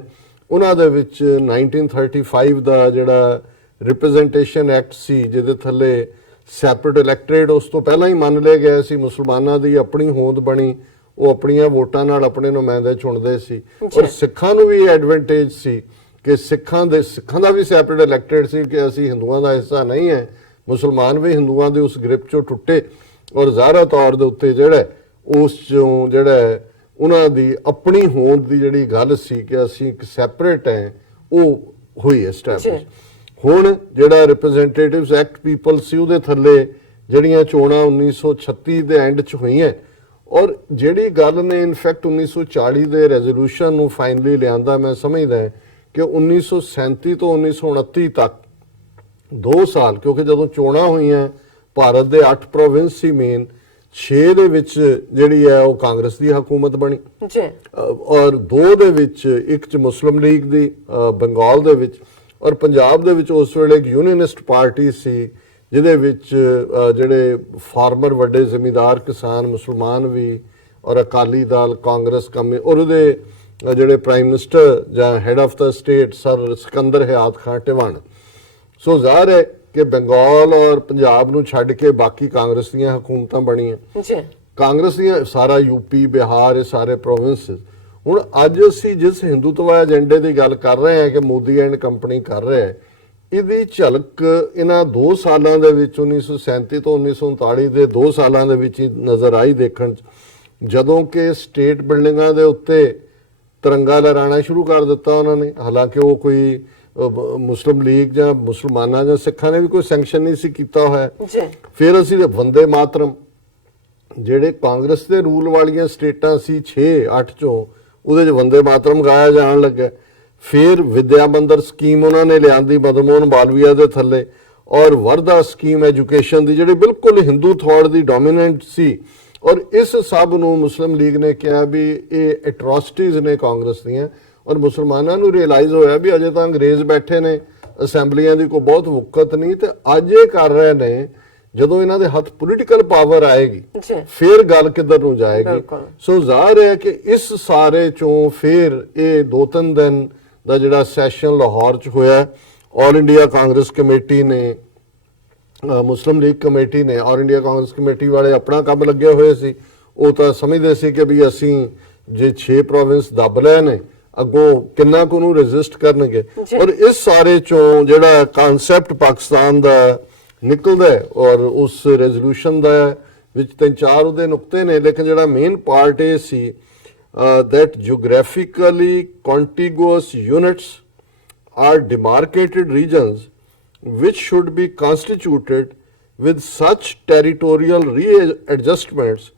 ਉਹਨਾਂ ਦੇ ਵਿੱਚ 1935 ਦਾ ਜਿਹੜਾ ਰਿਪਰੈਜ਼ੈਂਟੇਸ਼ਨ ਐਕਟ ਸੀ ਜਿਹਦੇ ਥੱਲੇ ਸੈਪਰੇਟ ਇਲੈਕਟੋਰੇਟ ਉਸ ਤੋਂ ਪਹਿਲਾਂ ਹੀ ਮੰਨ ਲਿਆ ਗਿਆ ਸੀ, ਮੁਸਲਮਾਨਾਂ ਦੀ ਆਪਣੀ ਹੋਂਦ ਬਣੀ, ਉਹ ਆਪਣੀਆਂ ਵੋਟਾਂ ਨਾਲ ਆਪਣੇ ਨੁਮਾਇੰਦੇ ਚੁਣਦੇ ਸੀ, ਔਰ ਸਿੱਖਾਂ ਨੂੰ ਵੀ ਐਡਵਾਂਟੇਜ ਸੀ ਕਿ ਸਿੱਖਾਂ ਦਾ ਵੀ ਸੈਪਰੇਟ ਇਲੈਕਟੋਰੇਟ ਸੀ ਕਿ ਅਸੀਂ ਹਿੰਦੂਆਂ ਦਾ ਹਿੱਸਾ ਨਹੀਂ ਹੈ, ਮੁਸਲਮਾਨ ਵੀ ਹਿੰਦੂਆਂ ਦੇ ਉਸ ਗ੍ਰਿਪ 'ਚੋਂ ਟੁੱਟੇ, ਔਰ ਜ਼ਾਹਰਾ ਤੌਰ ਦੇ ਉੱਤੇ ਜਿਹੜਾ ਉਸ 'ਚੋਂ ਜਿਹੜਾ ਉਹਨਾਂ ਦੀ ਆਪਣੀ ਹੋਂਦ ਦੀ ਜਿਹੜੀ ਗੱਲ ਸੀ ਕਿ ਅਸੀਂ ਇੱਕ ਸੈਪਰੇਟ ਹੈ, ਉਹ ਹੋਈ ਐਸਟੈਬਲਿਸ਼। ਹੁਣ ਜਿਹੜਾ ਰਿਪਰੈਜ਼ੈਂਟੇਟਿਵਸ ਐਕਟ ਪੀਪਲ ਸੀ ਉਹਦੇ ਥੱਲੇ ਜਿਹੜੀਆਂ ਚੋਣਾਂ 1936 ਦੇ ਐਂਡ 'ਚ ਹੋਈਆਂ, ਔਰ ਜਿਹੜੀ ਗੱਲ ਨੇ ਇਨਫੈਕਟ 1940 ਦੇ ਰੈਜ਼ੋਲੂਸ਼ਨ ਨੂੰ ਫਾਈਨਲੀ ਲਿਆਂਦਾ, ਮੈਂ ਸਮਝਦਾ ਕਿ 1937 ਤੋਂ 1929 ਤੱਕ 2 ਸਾਲ, ਕਿਉਂਕਿ ਜਦੋਂ ਚੋਣਾਂ ਹੋਈਆਂ ਭਾਰਤ ਦੇ 8 ਪ੍ਰੋਵਿੰਸ ਸੀ ਮੇਨ, 6 ਦੇ ਵਿੱਚ ਜਿਹੜੀ ਹੈ ਉਹ ਕਾਂਗਰਸ ਦੀ ਹਕੂਮਤ ਬਣੀ ਔਰ 2 ਦੇ ਵਿੱਚ, ਇੱਕ 'ਚ ਮੁਸਲਿਮ ਲੀਗ ਦੀ ਬੰਗਾਲ ਦੇ ਵਿੱਚ, ਔਰ ਪੰਜਾਬ ਦੇ ਵਿੱਚ ਉਸ ਵੇਲੇ ਇੱਕ ਯੂਨੀਅਨਿਸਟ ਪਾਰਟੀ ਸੀ ਜਿਹਦੇ ਵਿੱਚ ਜਿਹੜੇ ਫਾਰਮਰ ਵੱਡੇ ਜ਼ਿਮੀਂਦਾਰ ਕਿਸਾਨ ਮੁਸਲਮਾਨ ਵੀ ਔਰ ਅਕਾਲੀ ਦਲ ਕਾਂਗਰਸ ਔਰ ਉਹਦੇ ਜਿਹੜੇ ਪ੍ਰਾਈਮ ਮਿਨਿਸਟਰ ਜਾਂ head of the state sir Sikandar Hayat Khan Tiwana. So ਜ਼ਾਹਰ ਹੈ ਕਿ ਬੰਗਾਲ ਔਰ ਪੰਜਾਬ ਨੂੰ ਛੱਡ ਕੇ ਬਾਕੀ ਕਾਂਗਰਸ ਦੀਆਂ ਹਕੂਮਤਾਂ ਬਣੀਆਂ, ਕਾਂਗਰਸ ਦੀਆਂ ਸਾਰਾ ਯੂਪੀ ਬਿਹਾਰ ਇਹ ਸਾਰੇ ਪ੍ਰੋਵਿੰਸਿਸ। ਹੁਣ ਅੱਜ ਅਸੀਂ ਜਿਸ ਹਿੰਦੂਤਵਾ ਏਜੰਡੇ ਦੀ ਗੱਲ ਕਰ ਰਹੇ ਹਾਂ ਕਿ ਮੋਦੀ ਐਂਡ ਕੰਪਨੀ ਕਰ ਰਿਹਾ, ਇਹਦੀ ਝਲਕ ਇਹਨਾਂ 2 ਸਾਲਾਂ ਦੇ ਵਿੱਚ 1937 ਤੋਂ 1939 ਦੇ 2 ਸਾਲਾਂ ਦੇ ਵਿੱਚ ਹੀ ਨਜ਼ਰ ਆਈ ਦੇਖਣ 'ਚ, ਜਦੋਂ ਕਿ ਸਟੇਟ ਬਿਲਡਿੰਗਾਂ ਦੇ ਉੱਤੇ ਤਿਰੰਗਾ ਲਹਿਰਾਣਾ ਸ਼ੁਰੂ ਕਰ ਦਿੱਤਾ ਉਹਨਾਂ ਨੇ। ਹਾਲਾਂਕਿ ਉਹ ਕੋਈ ਮੁਸਲਿਮ ਲੀਗ ਜਾਂ ਮੁਸਲਮਾਨਾਂ ਜਾਂ ਸਿੱਖਾਂ ਨੇ ਵੀ ਕੋਈ ਸੈਂਕਸ਼ਨ ਨਹੀਂ ਸੀ ਕੀਤਾ ਹੋਇਆ। ਫਿਰ ਅਸੀਂ ਵੰਦੇ ਮਾਤਰਮ ਜਿਹੜੇ ਕਾਂਗਰਸ ਦੇ ਰੂਲ ਵਾਲੀਆਂ ਸਟੇਟਾਂ ਸੀ 6-8 ਚੋਂ, ਉਹਦੇ 'ਚ ਵੰਦੇ ਮਾਤਰਮ ਗਾਇਆ ਜਾਣ ਲੱਗਾ। ਫਿਰ ਵਿਦਿਆ ਮੰਦਰ ਸਕੀਮ ਉਹਨਾਂ ਨੇ ਲਿਆਂਦੀ ਮਦਨ ਮੋਹਨ ਮਾਲਵੀਆ ਦੇ ਥੱਲੇ, ਔਰ ਵਰਦਾ ਸਕੀਮ ਐਜੂਕੇਸ਼ਨ ਦੀ ਜਿਹੜੀ ਬਿਲਕੁਲ ਹਿੰਦੂ ਥੌਟ ਦੀ ਡੋਮੀਨੈਂਟ ਸੀ, ਔਰ ਇਸ ਸਭ ਨੂੰ ਮੁਸਲਿਮ ਲੀਗ ਨੇ ਕਿਹਾ ਵੀ ਇਹ ਐਟਰੋਸਿਟੀਜ਼ ਨੇ ਕਾਂਗਰਸ ਦੀਆਂ, ਔਰ ਮੁਸਲਮਾਨਾਂ ਨੂੰ ਰਿਅਲਾਈਜ਼ ਹੋਇਆ ਵੀ ਅਜੇ ਤਾਂ ਅੰਗਰੇਜ਼ ਬੈਠੇ ਨੇ, ਅਸੈਂਬਲੀਆਂ ਦੀ ਕੋਈ ਬਹੁਤ ਵਕਤ ਨਹੀਂ, ਤੇ ਅੱਜ ਇਹ ਕਰ ਰਹੇ ਨੇ, ਜਦੋਂ ਇਹਨਾਂ ਦੇ ਹੱਥ ਪੋਲੀਟੀਕਲ ਪਾਵਰ ਆਏਗੀ ਫਿਰ ਗੱਲ ਕਿੱਧਰ ਨੂੰ ਜਾਏਗੀ। ਸੋ ਜ਼ਾਹਿਰ ਹੈ ਕਿ ਇਸ ਸਾਰੇ ਚੋਂ ਫਿਰ ਇਹ 2-3 ਦਿਨ ਦਾ ਜਿਹੜਾ ਸੈਸ਼ਨ ਲਾਹੌਰ 'ਚ ਹੋਇਆ, ਆਲ ਇੰਡੀਆ ਕਾਂਗਰਸ ਕਮੇਟੀ ਨੇ, ਮੁਸਲਿਮ ਲੀਗ ਕਮੇਟੀ ਨੇ, ਆਲ ਇੰਡੀਆ ਕਾਂਗਰਸ ਕਮੇਟੀ ਵਾਲੇ ਆਪਣਾ ਕੰਮ ਲੱਗੇ ਹੋਏ ਸੀ। ਉਹ ਤਾਂ ਸਮਝਦੇ ਸੀ ਕਿ ਵੀ ਅਸੀਂ ਜੇ 6 ਪ੍ਰੋਵਿੰਸ ਦੱਬ ਲਏ ਨੇ, ਅੱਗੋਂ ਕਿੰਨਾ ਕੁ ਨੂੰ ਰੈਜ਼ਿਸਟ ਕਰਨਗੇ। ਔਰ ਇਸ ਸਾਰੇ ਚੋਂ ਜਿਹੜਾ ਕਨਸੈਪਟ ਪਾਕਿਸਤਾਨ ਦਾ ਨਿਕਲਦਾ ਔਰ ਉਸ ਰੈਜ਼ੋਲੂਸ਼ਨ ਦਾ ਵਿੱਚ 3-4 ਉਹਦੇ ਨੁਕਤੇ ਨੇ, ਲੇਕਿਨ ਜਿਹੜਾ ਮੇਨ ਪਾਰਟ ਇਹ ਸੀ that geographically contiguous units are demarcated regions which should be constituted with such territorial readjustments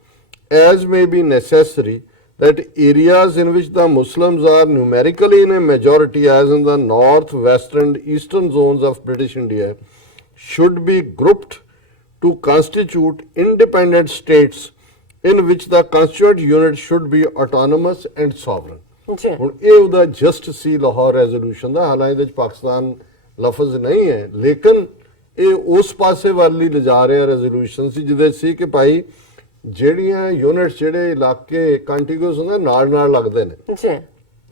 as may be necessary, that areas in which the Muslims are numerically in a majority, as in the north, western and eastern zones of British India, should be grouped to constitute independent states in which the constituent unit should be autonomous and sovereign. ਹੁਣ ਇਹ ਉਹਦਾ just ਸੀ Lahore resolution ਦਾ। ਹਾਲਾਂਕਿ ਇਹਦੇ ਵਿੱਚ ਪਾਕਿਸਤਾਨ ਲਫ਼ਜ਼ ਨਹੀਂ ਹੈ, ਲੇਕਿਨ ਇਹ ਉਸ ਪਾਸੇ ਵੱਲ ਹੀ ਲਿਜਾ ਰਿਹਾ ਰੈਜ਼ੋਲੂਸ਼ਨ ਸੀ ਜਿਹਦੇ ਸੀ ਕਿ ਭਾਈ ਜਿਹੜੀਆਂ ਯੂਨਿਟਸ, ਜਿਹੜੇ ਇਲਾਕੇ ਕੰਟੀਗੂਅਸ ਹੁੰਦੇ ਨਾਲ ਨਾਲ ਲੱਗਦੇ ਨੇ,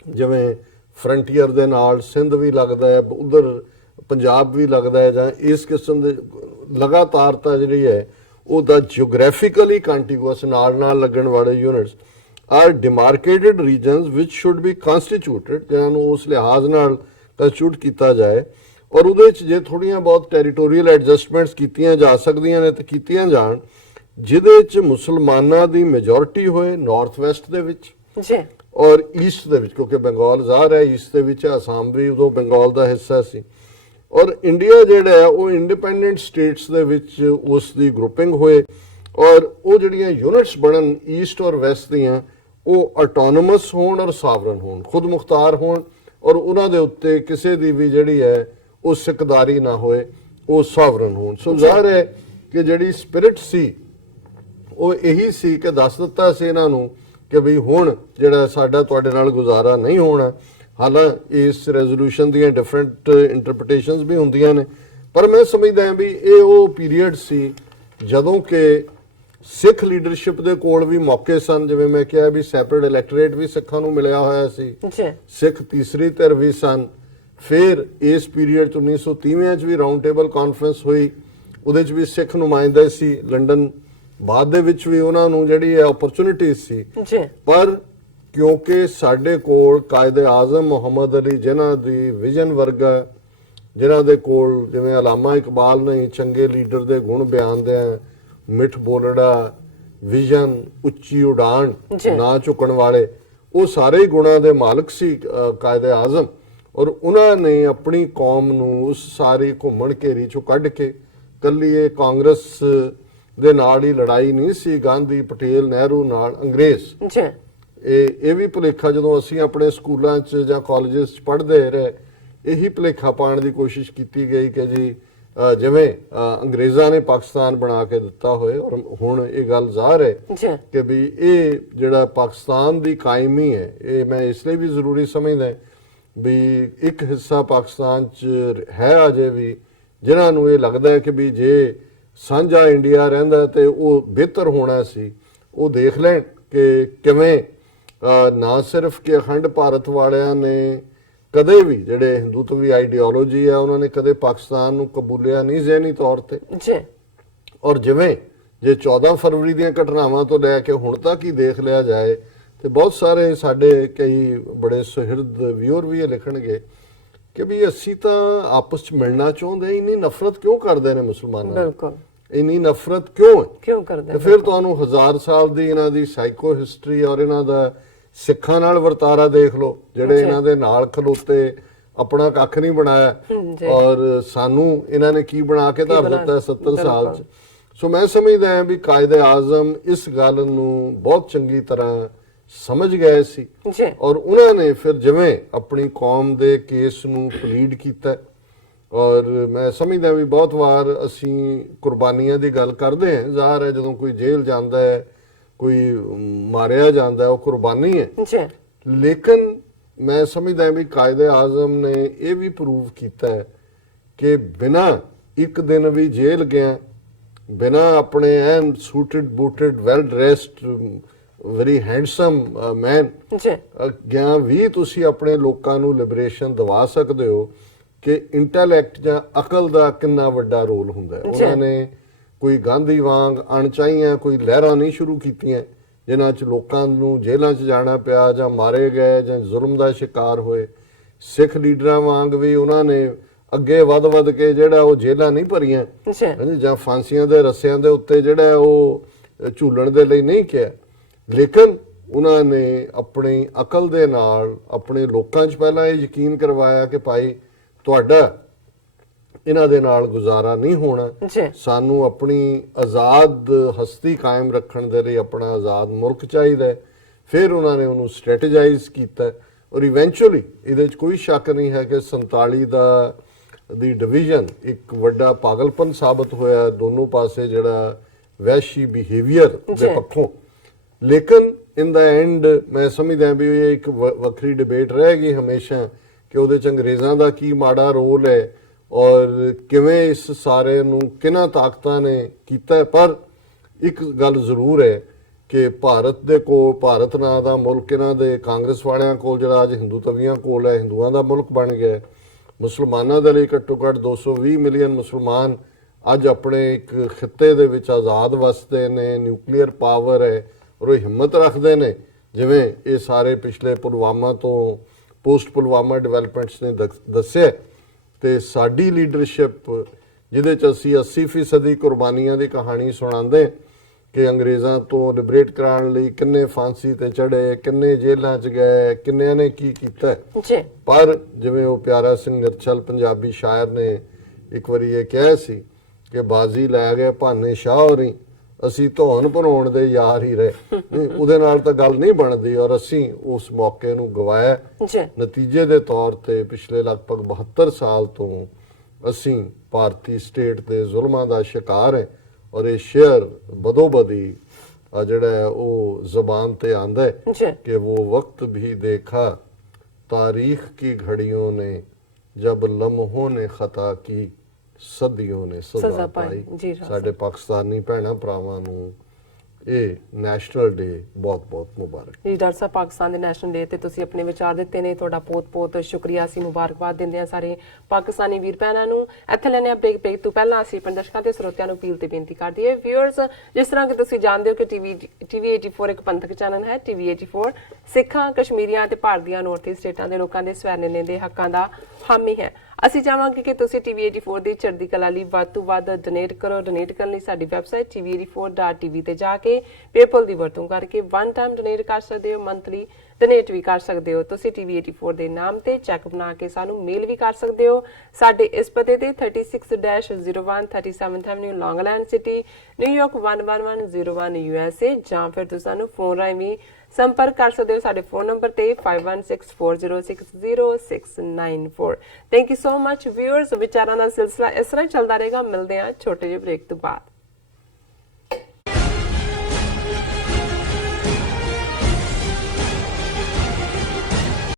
ਜਿਵੇਂ ਫਰੰਟੀਅਰ ਦੇ ਨਾਲ ਸਿੰਧ ਵੀ ਲੱਗਦਾ ਹੈ, ਉਧਰ ਪੰਜਾਬ ਵੀ ਲੱਗਦਾ ਹੈ, ਜਾਂ ਇਸ ਕਿਸਮ ਦੇ ਲਗਾਤਾਰਤਾ ਜਿਹੜੀ ਹੈ ਉਹਦਾ ਜਿਓਗ੍ਰਾਫਿਕਲੀ ਕੰਟੀਗੂਅਸ ਨਾਲ ਲੱਗਣ ਵਾਲੇ ਯੂਨਿਟਸ ਆਰ ਡਿਮਾਰਕੇਟਡ ਰੀਜਨਸ ਵਿਚ ਸ਼ੁੱਡ ਬੀ ਕਨਸਟੀਟਿਊਟਡ, ਜਿਹਨਾਂ ਨੂੰ ਉਸ ਲਿਹਾਜ਼ ਨਾਲ ਕੰਸਟੀਟਿਊਟ ਕੀਤਾ ਜਾਏ। ਔਰ ਉਹਦੇ ਵਿੱਚ ਜੇ ਥੋੜੀਆਂ ਬਹੁਤ ਟੈਰੀਟੋਰੀਅਲ ਐਡਜਸਟਮੈਂਟਸ ਕੀਤੀਆਂ ਜਾ ਸਕਦੀਆਂ ਨੇ ਤਾਂ ਕੀਤੀਆਂ ਜਾਣ, ਜਿਹਦੇ ਵਿੱਚ ਮੁਸਲਮਾਨਾਂ ਦੀ ਮੈਜੋਰਿਟੀ ਹੋਏ ਨਾਰਥ ਵੈਸਟ ਦੇ ਵਿੱਚ ਔਰ ਈਸਟ ਦੇ ਵਿੱਚ, ਕਿਉਂਕਿ ਬੰਗਾਲ ਜ਼ਾਹਰ ਹੈ ਈਸਟ ਦੇ ਵਿੱਚ, ਆਸਾਮ ਵੀ ਉਦੋਂ ਬੰਗਾਲ ਦਾ ਹਿੱਸਾ ਸੀ। ਔਰ ਇੰਡੀਆ ਜਿਹੜਾ ਹੈ ਉਹ ਇੰਡੀਪੈਂਡੈਂਟ ਸਟੇਟਸ ਦੇ ਵਿੱਚ ਉਸ ਦੀ ਗਰੁੱਪਿੰਗ ਹੋਏ, ਔਰ ਉਹ ਜਿਹੜੀਆਂ ਯੂਨਿਟਸ ਬਣਨ ਈਸਟ ਔਰ ਵੈਸਟ ਦੀਆਂ, ਉਹ ਆਟੋਨੋਮਸ ਹੋਣ ਔਰ ਸਾਵਰਨ ਹੋਣ, ਖੁਦ ਮੁਖਤਾਰ ਹੋਣ, ਔਰ ਉਹਨਾਂ ਦੇ ਉੱਤੇ ਕਿਸੇ ਦੀ ਵੀ ਜਿਹੜੀ ਹੈ ਉਹ ਸਿੱਕਦਾਰੀ ਨਾ ਹੋਏ, ਉਹ ਸਾਵਰਨ ਹੋਣ। ਸੋ ਜ਼ਾਹਿਰ ਹੈ ਕਿ ਜਿਹੜੀ ਸਪਿਰਿਟ ਸੀ ਉਹ ਇਹੀ ਸੀ ਕਿ ਦੱਸ ਦਿੱਤਾ ਸੀ ਇਹਨਾਂ ਨੂੰ ਕਿ ਵੀ ਹੁਣ ਜਿਹੜਾ ਸਾਡਾ ਤੁਹਾਡੇ ਨਾਲ ਗੁਜ਼ਾਰਾ ਨਹੀਂ ਹੋਣਾ। ਹਾਲਾਂਕਿ ਇਸ ਰੈਜ਼ੋਲੂਸ਼ਨ ਦੀਆਂ ਡਿਫਰੈਂਟ ਇੰਟਰਪ੍ਰੀਟੇਸ਼ਨਸ ਵੀ ਹੁੰਦੀਆਂ ਨੇ, ਪਰ ਮੈਂ ਸਮਝਦਾ ਹਾਂ ਵੀ ਇਹ ਉਹ ਪੀਰੀਅਡ ਸੀ ਜਦੋਂ ਕਿ ਸਿੱਖ ਲੀਡਰਸ਼ਿਪ ਦੇ ਕੋਲ ਵੀ ਮੌਕੇ ਸਨ। ਜਿਵੇਂ ਮੈਂ ਕਿਹਾ ਵੀ ਸੈਪਰੇਟ ਇਲੈਕਟੋਰੇਟ ਵੀ ਸਿੱਖਾਂ ਨੂੰ ਮਿਲਿਆ ਹੋਇਆ ਸੀ, ਸਿੱਖ ਤੀਸਰੀ ਧਿਰ ਵੀ ਸਨ। ਫਿਰ ਇਸ ਪੀਰੀਅਡ 'ਚ 1930 'ਚ ਵੀ ਰਾਊਂਡ ਟੇਬਲ ਕਾਨਫਰੰਸ ਹੋਈ, ਉਹਦੇ 'ਚ ਵੀ ਸਿੱਖ ਨੁਮਾਇੰਦੇ ਸੀ। ਲੰਡਨ ਬਾਅਦ ਦੇ ਵਿੱਚ ਵੀ ਉਹਨਾਂ ਨੂੰ ਜਿਹੜੀ ਹੈ ਓਪਰਚੁਨਿਟੀ ਸੀ, ਪਰ ਕਿਉਂਕਿ ਸਾਡੇ ਕੋਲ ਕਾਇਦੇ ਆਜ਼ਮ ਮੁਹੰਮਦ ਅਲੀ ਜਿਨ੍ਹਾਂ ਦੀ ਵਿਜ਼ਨ ਵਰਗਾ, ਜਿਨ੍ਹਾਂ ਦੇ ਕੋਲ ਜਿਵੇਂ ਅਲਾਮਾ ਇਕਬਾਲ ਨੇ ਚੰਗੇ ਲੀਡਰ ਦੇ ਗੁਣ ਬਿਆਨਦੇ ਆ, ਮਿੱਠ ਬੋਲੜਾ, ਵਿਜ਼ਨ, ਉੱਚੀ ਉਡਾਨ, ਨਾ ਝੁਕਣ ਵਾਲੇ, ਉਹ ਸਾਰੇ ਹੀ ਗੁਣਾਂ ਦੇ ਮਾਲਕ ਸੀ ਕਾਇਦੇ ਆਜ਼ਮ। ਔਰ ਉਹਨਾਂ ਨੇ ਆਪਣੀ ਕੌਮ ਨੂੰ ਉਸ ਸਾਰੀ ਘੁੰਮਣ ਘੇਰੀ ਚੋਂ ਕੱਢ ਕੇ, ਕੱਲੀ ਇਹ ਕਾਂਗਰਸ ਦੇ ਨਾਲ ਹੀ ਲੜਾਈ ਨਹੀਂ ਸੀ, ਗਾਂਧੀ, ਪਟੇਲ, ਨਹਿਰੂ ਨਾਲ, ਅੰਗਰੇਜ਼, ਇਹ ਵੀ ਭੁਲੇਖਾ ਜਦੋਂ ਅਸੀਂ ਆਪਣੇ ਸਕੂਲਾਂ 'ਚ ਜਾਂ ਕਾਲਜਸ 'ਚ ਪੜ੍ਹਦੇ ਰਹੇ, ਇਹੀ ਭੁਲੇਖਾ ਪਾਉਣ ਦੀ ਕੋਸ਼ਿਸ਼ ਕੀਤੀ ਗਈ ਕਿ ਜੀ ਜਿਵੇਂ ਅੰਗਰੇਜ਼ਾਂ ਨੇ ਪਾਕਿਸਤਾਨ ਬਣਾ ਕੇ ਦਿੱਤਾ ਹੋਏ। ਔਰ ਹੁਣ ਇਹ ਗੱਲ ਜ਼ਾਹਰ ਹੈ ਕਿ ਵੀ ਇਹ ਜਿਹੜਾ ਪਾਕਿਸਤਾਨ ਦੀ ਕਾਇਮੀ ਹੈ, ਇਹ ਮੈਂ ਇਸ ਲਈ ਵੀ ਜ਼ਰੂਰੀ ਸਮਝਦਾ ਵੀ ਇੱਕ ਹਿੱਸਾ ਪਾਕਿਸਤਾਨ 'ਚ ਹੈ ਅਜੇ ਵੀ ਜਿਨ੍ਹਾਂ ਨੂੰ ਇਹ ਲੱਗਦਾ ਹੈ ਕਿ ਵੀ ਜੇ ਸਾਂਝਾ ਇੰਡੀਆ ਰਹਿੰਦਾ ਤੇ ਉਹ ਬਿਹਤਰ ਹੋਣਾ ਸੀ। ਉਹ ਦੇਖ ਲੈਣ ਕਿ ਕਿਵੇਂ ਨਾ ਸਿਰਫ ਕਿ ਅਖੰਡ ਭਾਰਤ ਵਾਲਿਆਂ ਨੇ ਕਦੇ ਵੀ, ਜਿਹੜੇ ਹਿੰਦੂਤਵੀ ਆਈਡੀਓਲੋਜੀ ਆ, ਉਹਨਾਂ ਨੇ ਕਦੇ ਪਾਕਿਸਤਾਨ ਨੂੰ ਕਬੂਲਿਆ ਨਹੀਂ ਜ਼ਹਿਨੀ ਤੌਰ ਤੇ। ਔਰ ਜਿਵੇਂ ਜੇ 14 ਫਰਵਰੀ ਦੀਆਂ ਘਟਨਾਵਾਂ ਤੋਂ ਲੈ ਕੇ ਹੁਣ ਤੱਕ ਹੀ ਦੇਖ ਲਿਆ ਜਾਏ ਤੇ ਬਹੁਤ ਸਾਰੇ ਸਾਡੇ ਕਈ ਬੜੇ ਸੁਹਿਰਦ ਵਿਊਅਰ ਵੀ ਇਹ ਲਿਖਣਗੇ ਕਿ ਵੀ ਅਸੀਂ ਤਾਂ ਆਪਸ 'ਚ ਮਿਲਣਾ ਚਾਹੁੰਦੇ, ਇੰਨੀ ਨਫ਼ਰਤ ਕਿਉਂ ਕਰਦੇ ਨੇ ਮੁਸਲਮਾਨਾਂ? ਬਿਲਕੁਲ, ਇੰਨੀ ਨਫ਼ਰਤ ਕਿਉਂ ਕਰਦੇ? ਫਿਰ ਤੁਹਾਨੂੰ 1000 ਸਾਲ ਦੀ ਇਹਨਾਂ ਦੀ ਸਾਈਕੋ ਹਿਸਟਰੀ ਔਰ ਇਹਨਾਂ ਦਾ ਸਿੱਖਾਂ ਨਾਲ ਵਰਤਾਰਾ ਦੇਖ ਲਓ, ਜਿਹੜੇ ਇਹਨਾਂ ਦੇ ਨਾਲ ਖਲੋਤੇ, ਆਪਣਾ ਕੱਖ ਨਹੀਂ ਬਣਾਇਆ, ਔਰ ਸਾਨੂੰ ਇਹਨਾਂ ਨੇ ਕੀ ਬਣਾ ਕੇ ਧਰ ਦਿੱਤਾ 70 ਸਾਲ 'ਚ। ਸੋ ਮੈਂ ਸਮਝਦਾ ਹਾਂ ਵੀ ਕਾਇਦੇ ਆਜ਼ਮ ਇਸ ਗੱਲ ਨੂੰ ਬਹੁਤ ਚੰਗੀ ਤਰ੍ਹਾਂ ਸਮਝ ਗਏ ਸੀ, ਔਰ ਉਹਨਾਂ ਨੇ ਫਿਰ ਜਿਵੇਂ ਆਪਣੀ ਕੌਮ ਦੇ ਕੇਸ ਨੂੰ ਪਲੀਡ ਕੀਤਾ। ਔਰ ਮੈਂ ਸਮਝਦਾ ਵੀ ਬਹੁਤ ਵਾਰ ਅਸੀਂ ਕੁਰਬਾਨੀਆਂ ਦੀ ਗੱਲ ਕਰਦੇ ਹਾਂ, ਜ਼ਾਹਰ ਹੈ ਜਦੋਂ ਕੋਈ ਜੇਲ੍ਹ ਜਾਂਦਾ ਹੈ ਕੋਈ ਮਾਰਿਆ ਜਾਂਦਾ ਉਹ ਕੁਰਬਾਨੀ ਹੈ। ਜੀ ਲੇਕਿਨ ਮੈਂ ਸਮਝਦਾ ਵੀ ਕਾਇਦੇ ਆਜ਼ਮ ਨੇ ਇਹ ਵੀ ਪ੍ਰੂਵ ਕੀਤਾ ਹੈ ਕਿ ਬਿਨਾਂ ਇੱਕ ਦਿਨ ਵੀ ਜੇਲ੍ਹ ਗਿਆ, ਬਿਨਾਂ ਆਪਣੇ ਐਨ suited ਬੂਟਡ well dressed very handsome ਮੈਨ ਜੀ ਗਿਆ ਵੀ ਤੁਸੀਂ ਆਪਣੇ ਲੋਕਾਂ ਨੂੰ ਲਿਬਰੇਸ਼ਨ ਦਿਵਾ ਸਕਦੇ ਹੋ ਕਿ ਇੰਟੈਲੈਕਟ ਜਾਂ ਅਕਲ ਦਾ ਕਿੰਨਾ ਵੱਡਾ ਰੋਲ ਹੁੰਦਾ ਹੈ। ਉਹਨਾਂ ਨੇ ਕੋਈ ਗਾਂਧੀ ਵਾਂਗ ਅਣਚਾਹੀਆਂ ਕੋਈ ਲਹਿਰਾਂ ਨਹੀਂ ਸ਼ੁਰੂ ਕੀਤੀਆਂ ਜਿਨ੍ਹਾਂ 'ਚ ਲੋਕਾਂ ਨੂੰ ਜੇਲ੍ਹਾਂ 'ਚ ਜਾਣਾ ਪਿਆ ਜਾਂ ਮਾਰੇ ਗਏ ਜਾਂ ਜ਼ੁਲਮ ਦਾ ਸ਼ਿਕਾਰ ਹੋਏ। ਸਿੱਖ ਲੀਡਰਾਂ ਵਾਂਗ ਵੀ ਉਹਨਾਂ ਨੇ ਅੱਗੇ ਵੱਧ ਕੇ ਜਿਹੜਾ ਉਹ ਜੇਲ੍ਹਾਂ ਨਹੀਂ ਭਰੀਆਂ ਜਾਂ ਫਾਂਸੀਆਂ ਦੇ ਰੱਸਿਆਂ ਦੇ ਉੱਤੇ ਜਿਹੜਾ ਉਹ ਝੂਲਣ ਦੇ ਲਈ ਨਹੀਂ ਕਿਹਾ, ਲੇਕਿਨ ਉਹਨਾਂ ਨੇ ਆਪਣੀ ਅਕਲ ਦੇ ਨਾਲ ਆਪਣੇ ਲੋਕਾਂ 'ਚ ਪਹਿਲਾਂ ਇਹ ਯਕੀਨ ਕਰਵਾਇਆ ਕਿ ਭਾਈ ਤੁਹਾਡਾ ਇਹਨਾਂ ਦੇ ਨਾਲ ਗੁਜ਼ਾਰਾ ਨਹੀਂ ਹੋਣਾ, ਸਾਨੂੰ ਆਪਣੀ ਆਜ਼ਾਦ ਹਸਤੀ ਕਾਇਮ ਰੱਖਣ ਦੇ ਲਈ ਆਪਣਾ ਆਜ਼ਾਦ ਮੁਲਕ ਚਾਹੀਦਾ ਹੈ। ਫਿਰ ਉਹਨਾਂ ਨੇ ਉਹਨੂੰ ਸਟ੍ਰੈਟੇਜਾਈਜ਼ ਕੀਤਾ ਔਰ ਇਵੈਂਚੁਅਲੀ ਇਹਦੇ 'ਚ ਕੋਈ ਸ਼ੱਕ ਨਹੀਂ ਹੈ ਕਿ 47 ਦੀ ਡਿਵੀਜ਼ਨ ਇੱਕ ਵੱਡਾ ਪਾਗਲਪਨ ਸਾਬਤ ਹੋਇਆ ਦੋਨੋਂ ਪਾਸੇ ਜਿਹੜਾ ਵਹਿਸ਼ੀ ਬਿਹੇਵੀਅਰ ਦੇ ਪੱਖੋਂ। ਲੇਕਿਨ ਇਨ ਦਾ ਐਂਡ ਮੈਂ ਸਮਝਦਾ ਵੀ ਇਹ ਇੱਕ ਵੱਖਰੀ ਡਿਬੇਟ ਰਹੇਗੀ ਹਮੇਸ਼ਾ ਕਿ ਉਹਦੇ 'ਚ ਅੰਗਰੇਜ਼ਾਂ ਦਾ ਕੀ ਮਾੜਾ ਰੋਲ ਹੈ ਔਰ ਕਿਵੇਂ ਇਸ ਸਾਰੇ ਨੂੰ ਕਿਹਨਾਂ ਤਾਕਤਾਂ ਨੇ ਕੀਤਾ। ਪਰ ਇੱਕ ਗੱਲ ਜ਼ਰੂਰ ਹੈ ਕਿ ਭਾਰਤ ਨਾਂ ਦਾ ਮੁਲਕ ਇਹਨਾਂ ਦੇ ਕਾਂਗਰਸ ਵਾਲਿਆਂ ਕੋਲ ਜਿਹੜਾ ਅੱਜ ਹਿੰਦੂਤਵੀਆਂ ਕੋਲ ਹੈ, ਹਿੰਦੂਆਂ ਦਾ ਮੁਲਕ ਬਣ ਗਿਆ। ਮੁਸਲਮਾਨਾਂ ਦੇ ਲਈ ਘੱਟੋ ਘੱਟ 220 ਮਿਲੀਅਨ ਮੁਸਲਮਾਨ ਅੱਜ ਆਪਣੇ ਇੱਕ ਖਿੱਤੇ ਦੇ ਵਿੱਚ ਆਜ਼ਾਦ ਵਸਦੇ ਨੇ, ਨਿਊਕਲੀਅਰ ਪਾਵਰ ਹੈ ਔਰ ਉਹ ਹਿੰਮਤ ਰੱਖਦੇ ਨੇ ਜਿਵੇਂ ਇਹ ਸਾਰੇ ਪਿਛਲੇ ਪੁਲਵਾਮਾ ਤੋਂ ਪੋਸਟ ਪੁਲਵਾਮਾ ਡਿਵੈਲਪਮੈਂਟਸ ਨੇ ਦੱਸਿਆ। ਤੇ ਸਾਡੀ ਲੀਡਰਸ਼ਿਪ ਜਿਹਦੇ 'ਚ ਅਸੀਂ 80% ਕੁਰਬਾਨੀਆਂ ਦੀ ਕਹਾਣੀ ਸੁਣਾਉਂਦੇ ਕਿ ਅੰਗਰੇਜ਼ਾਂ ਤੋਂ ਲਿਬਰੇਟ ਕਰਾਉਣ ਲਈ ਕਿੰਨੇ ਫਾਂਸੀ ਤੇ ਚੜ੍ਹੇ, ਕਿੰਨੇ ਜੇਲ੍ਹਾਂ 'ਚ ਗਏ, ਕਿੰਨਿਆਂ ਨੇ ਕੀ ਕੀਤਾ। ਪਰ ਜਿਵੇਂ ਉਹ ਪਿਆਰਾ ਸਿੰਘ ਨਿਰਛਲ ਪੰਜਾਬੀ ਸ਼ਾਇਰ ਨੇ ਇੱਕ ਵਾਰੀ ਇਹ ਕਿਹਾ ਸੀ ਕਿ ਬਾਜ਼ੀ ਲੈ ਗਏ ਭਾਨੇ ਸ਼ਾਹ ਹੋਰੀ, ਅਸੀਂ ਧੌਣ ਭਰਾਉਣ ਦੇ ਯਾਰ ਹੀ ਰਹੇ। ਉਹਦੇ ਨਾਲ ਤਾਂ ਗੱਲ ਨਹੀਂ ਬਣਦੀ ਔਰ ਅਸੀਂ ਉਸ ਮੌਕੇ ਨੂੰ ਗਵਾਇਆ। ਨਤੀਜੇ ਦੇ ਤੌਰ ਤੇ ਪਿਛਲੇ ਲਗਭਗ 72 ਸਾਲ ਤੋਂ ਅਸੀਂ ਭਾਰਤੀ ਸਟੇਟ ਦੇ ਜ਼ੁਲਮਾਂ ਦਾ ਸ਼ਿਕਾਰ ਹੈ ਔਰ ਇਹ ਸ਼ੇਰ ਬਦੋਬਦੀ ਜਿਹੜਾ ਹੈ ਉਹ ਜ਼ਬਾਨ ਤੇ ਆਂਦਾ ਹੈ ਕਿ वो वक्त भी देखा तारीख की घड़ियों ने जब लम्हों ने खता की ਸਦੀਆਂ ਨੇ ਸਜ਼ਾ ਪਾਈ। ਸਾਡੇ ਪਾਕਿਸਤਾਨੀ ਭੈਣਾਂ ਭਰਾਵਾਂ ਨੂੰ ਇਹ ਨੈਸ਼ਨਲ ਡੇ ਬਹੁਤ ਮੁਬਾਰਕ ਜੀ। ਡਾਕਟਰ ਸਾਹਿਬ, ਪਾਕਿਸਤਾਨ ਦੇ ਨੈਸ਼ਨਲ ਡੇ ਤੇ ਤੁਸੀਂ ਆਪਣੇ ਵਿਚਾਰ ਦਿੱਤੇ ਨੇ, ਤੁਹਾਡਾ ਬਹੁਤ ਸ਼ੁਕਰੀਆ। ਅਸੀਂ ਮੁਬਾਰਕਬਾਦ ਦਿੰਦੇ ਹਾਂ ਸਾਰੇ ਪਾਕਿਸਤਾਨੀ ਵੀਰ ਭੈਣਾਂ ਨੂੰ। ਇੱਥੇ ਲੈਣੇ ਆ ਬ੍ਰੇਕ ਤੋਂ ਪਹਿਲਾਂ ਅਸੀਂ ਦਰਸ਼ਕਾਂ ਤੇ ਸਰੋਤਿਆਂ ਨੂੰ ਅਪੀਲ ਤੇ ਬੇਨਤੀ ਕਰਦੇ ਹਾਂ। ਵਿਊਅਰਸ, ਜਿਸ ਤਰ੍ਹਾਂ ਕਿ ਤੁਸੀਂ ਜਾਣਦੇ ਹੋ ਕਿ ਟੀਵੀ 84 ਇੱਕ ਪੰਥਕ ਚੈਨਲ ਹੈ। ਟੀਵੀ 84 ਸਿੱਖਾਂ, ਕਸ਼ਮੀਰੀਆਂ ਤੇ ਭਾਰਤ ਦੀਆਂ ਨਾਰਥ ਈਸਟ ਸਟੇਟਾਂ ਦੇ ਲੋਕਾਂ ਦੇ ਸਵੈਨੇ ਦੇ ਹੱਕਾਂ ਦਾ ਹਾਮੀ ਹੈ। ਅਸੀਂ ਚਾਹਾਂਗੇ ਕਿ ਤੁਸੀਂ ਟੀਵੀ 84 ਦੀ ਚੜ੍ਹਦੀ ਕਲਾ ਲਈ ਵੱਧ ਤੋਂ ਵੱਧ ਡੋਨੇਟ ਕਰੋ। ਡੋਨੇਟ ਕਰਨ ਲਈ ਸਾਡੀ ਵੈਬਸਾਈਟ tv84.tv ਤੇ ਜਾ ਕੇ ਪੇਪਲ ਦੀ ਵਰਤੋਂ ਕਰਕੇ ਵਨ ਟਾਈਮ ਡੋਨੇਟ ਕਰ ਸਕਦੇ ਹੋ, ਮੰਥਲੀ ਡੋਨੇਟ ਵੀ ਕਰ ਸਕਦੇ ਹੋ। ਤੁਸੀਂ ਟੀਵੀ 84 ਦੇ ਨਾਮ ਤੇ ਚੈੱਕ ਬਣਾ ਕੇ ਸਾਨੂੰ ਮੇਲ ਵੀ ਕਰ ਸਕਦੇ ਹੋ। ਸਾਡੇ ਇਸ ਪਤੇ ਤੇ 36-01 37th ਐਵਨਿਊ ਲੌਂਗ ਆਈਲੈਂਡ ਸਿਟੀ, ਨਿਊਯਾਰਕ 11101 USA, ਜਾਂ ਫਿਰ ਤੁਸੀਂ ਸਾਨੂੰ ਫੋਨ ਰਾਹੀਂ ਵੀ ਸੰਪਰਕ ਕਰ ਸਕਦੇ ਹੋ ਸਾਡੇ ਫੋਨ ਨੰਬਰ ਤੇ 5164060694। Thank you so much viewers. ਵਿਚਾਰਾਂ ਦਾ ਸਿਲਸਿਲਾ ਇਸ ਤਰ੍ਹਾਂ ਚੱਲਦਾ ਰਹੇਗਾ। ਮਿਲਦੇ ਹਾਂ ਛੋਟੇ ਜਿਹੇ ਬ੍ਰੇਕ ਤੋਂ ਬਾਅਦ।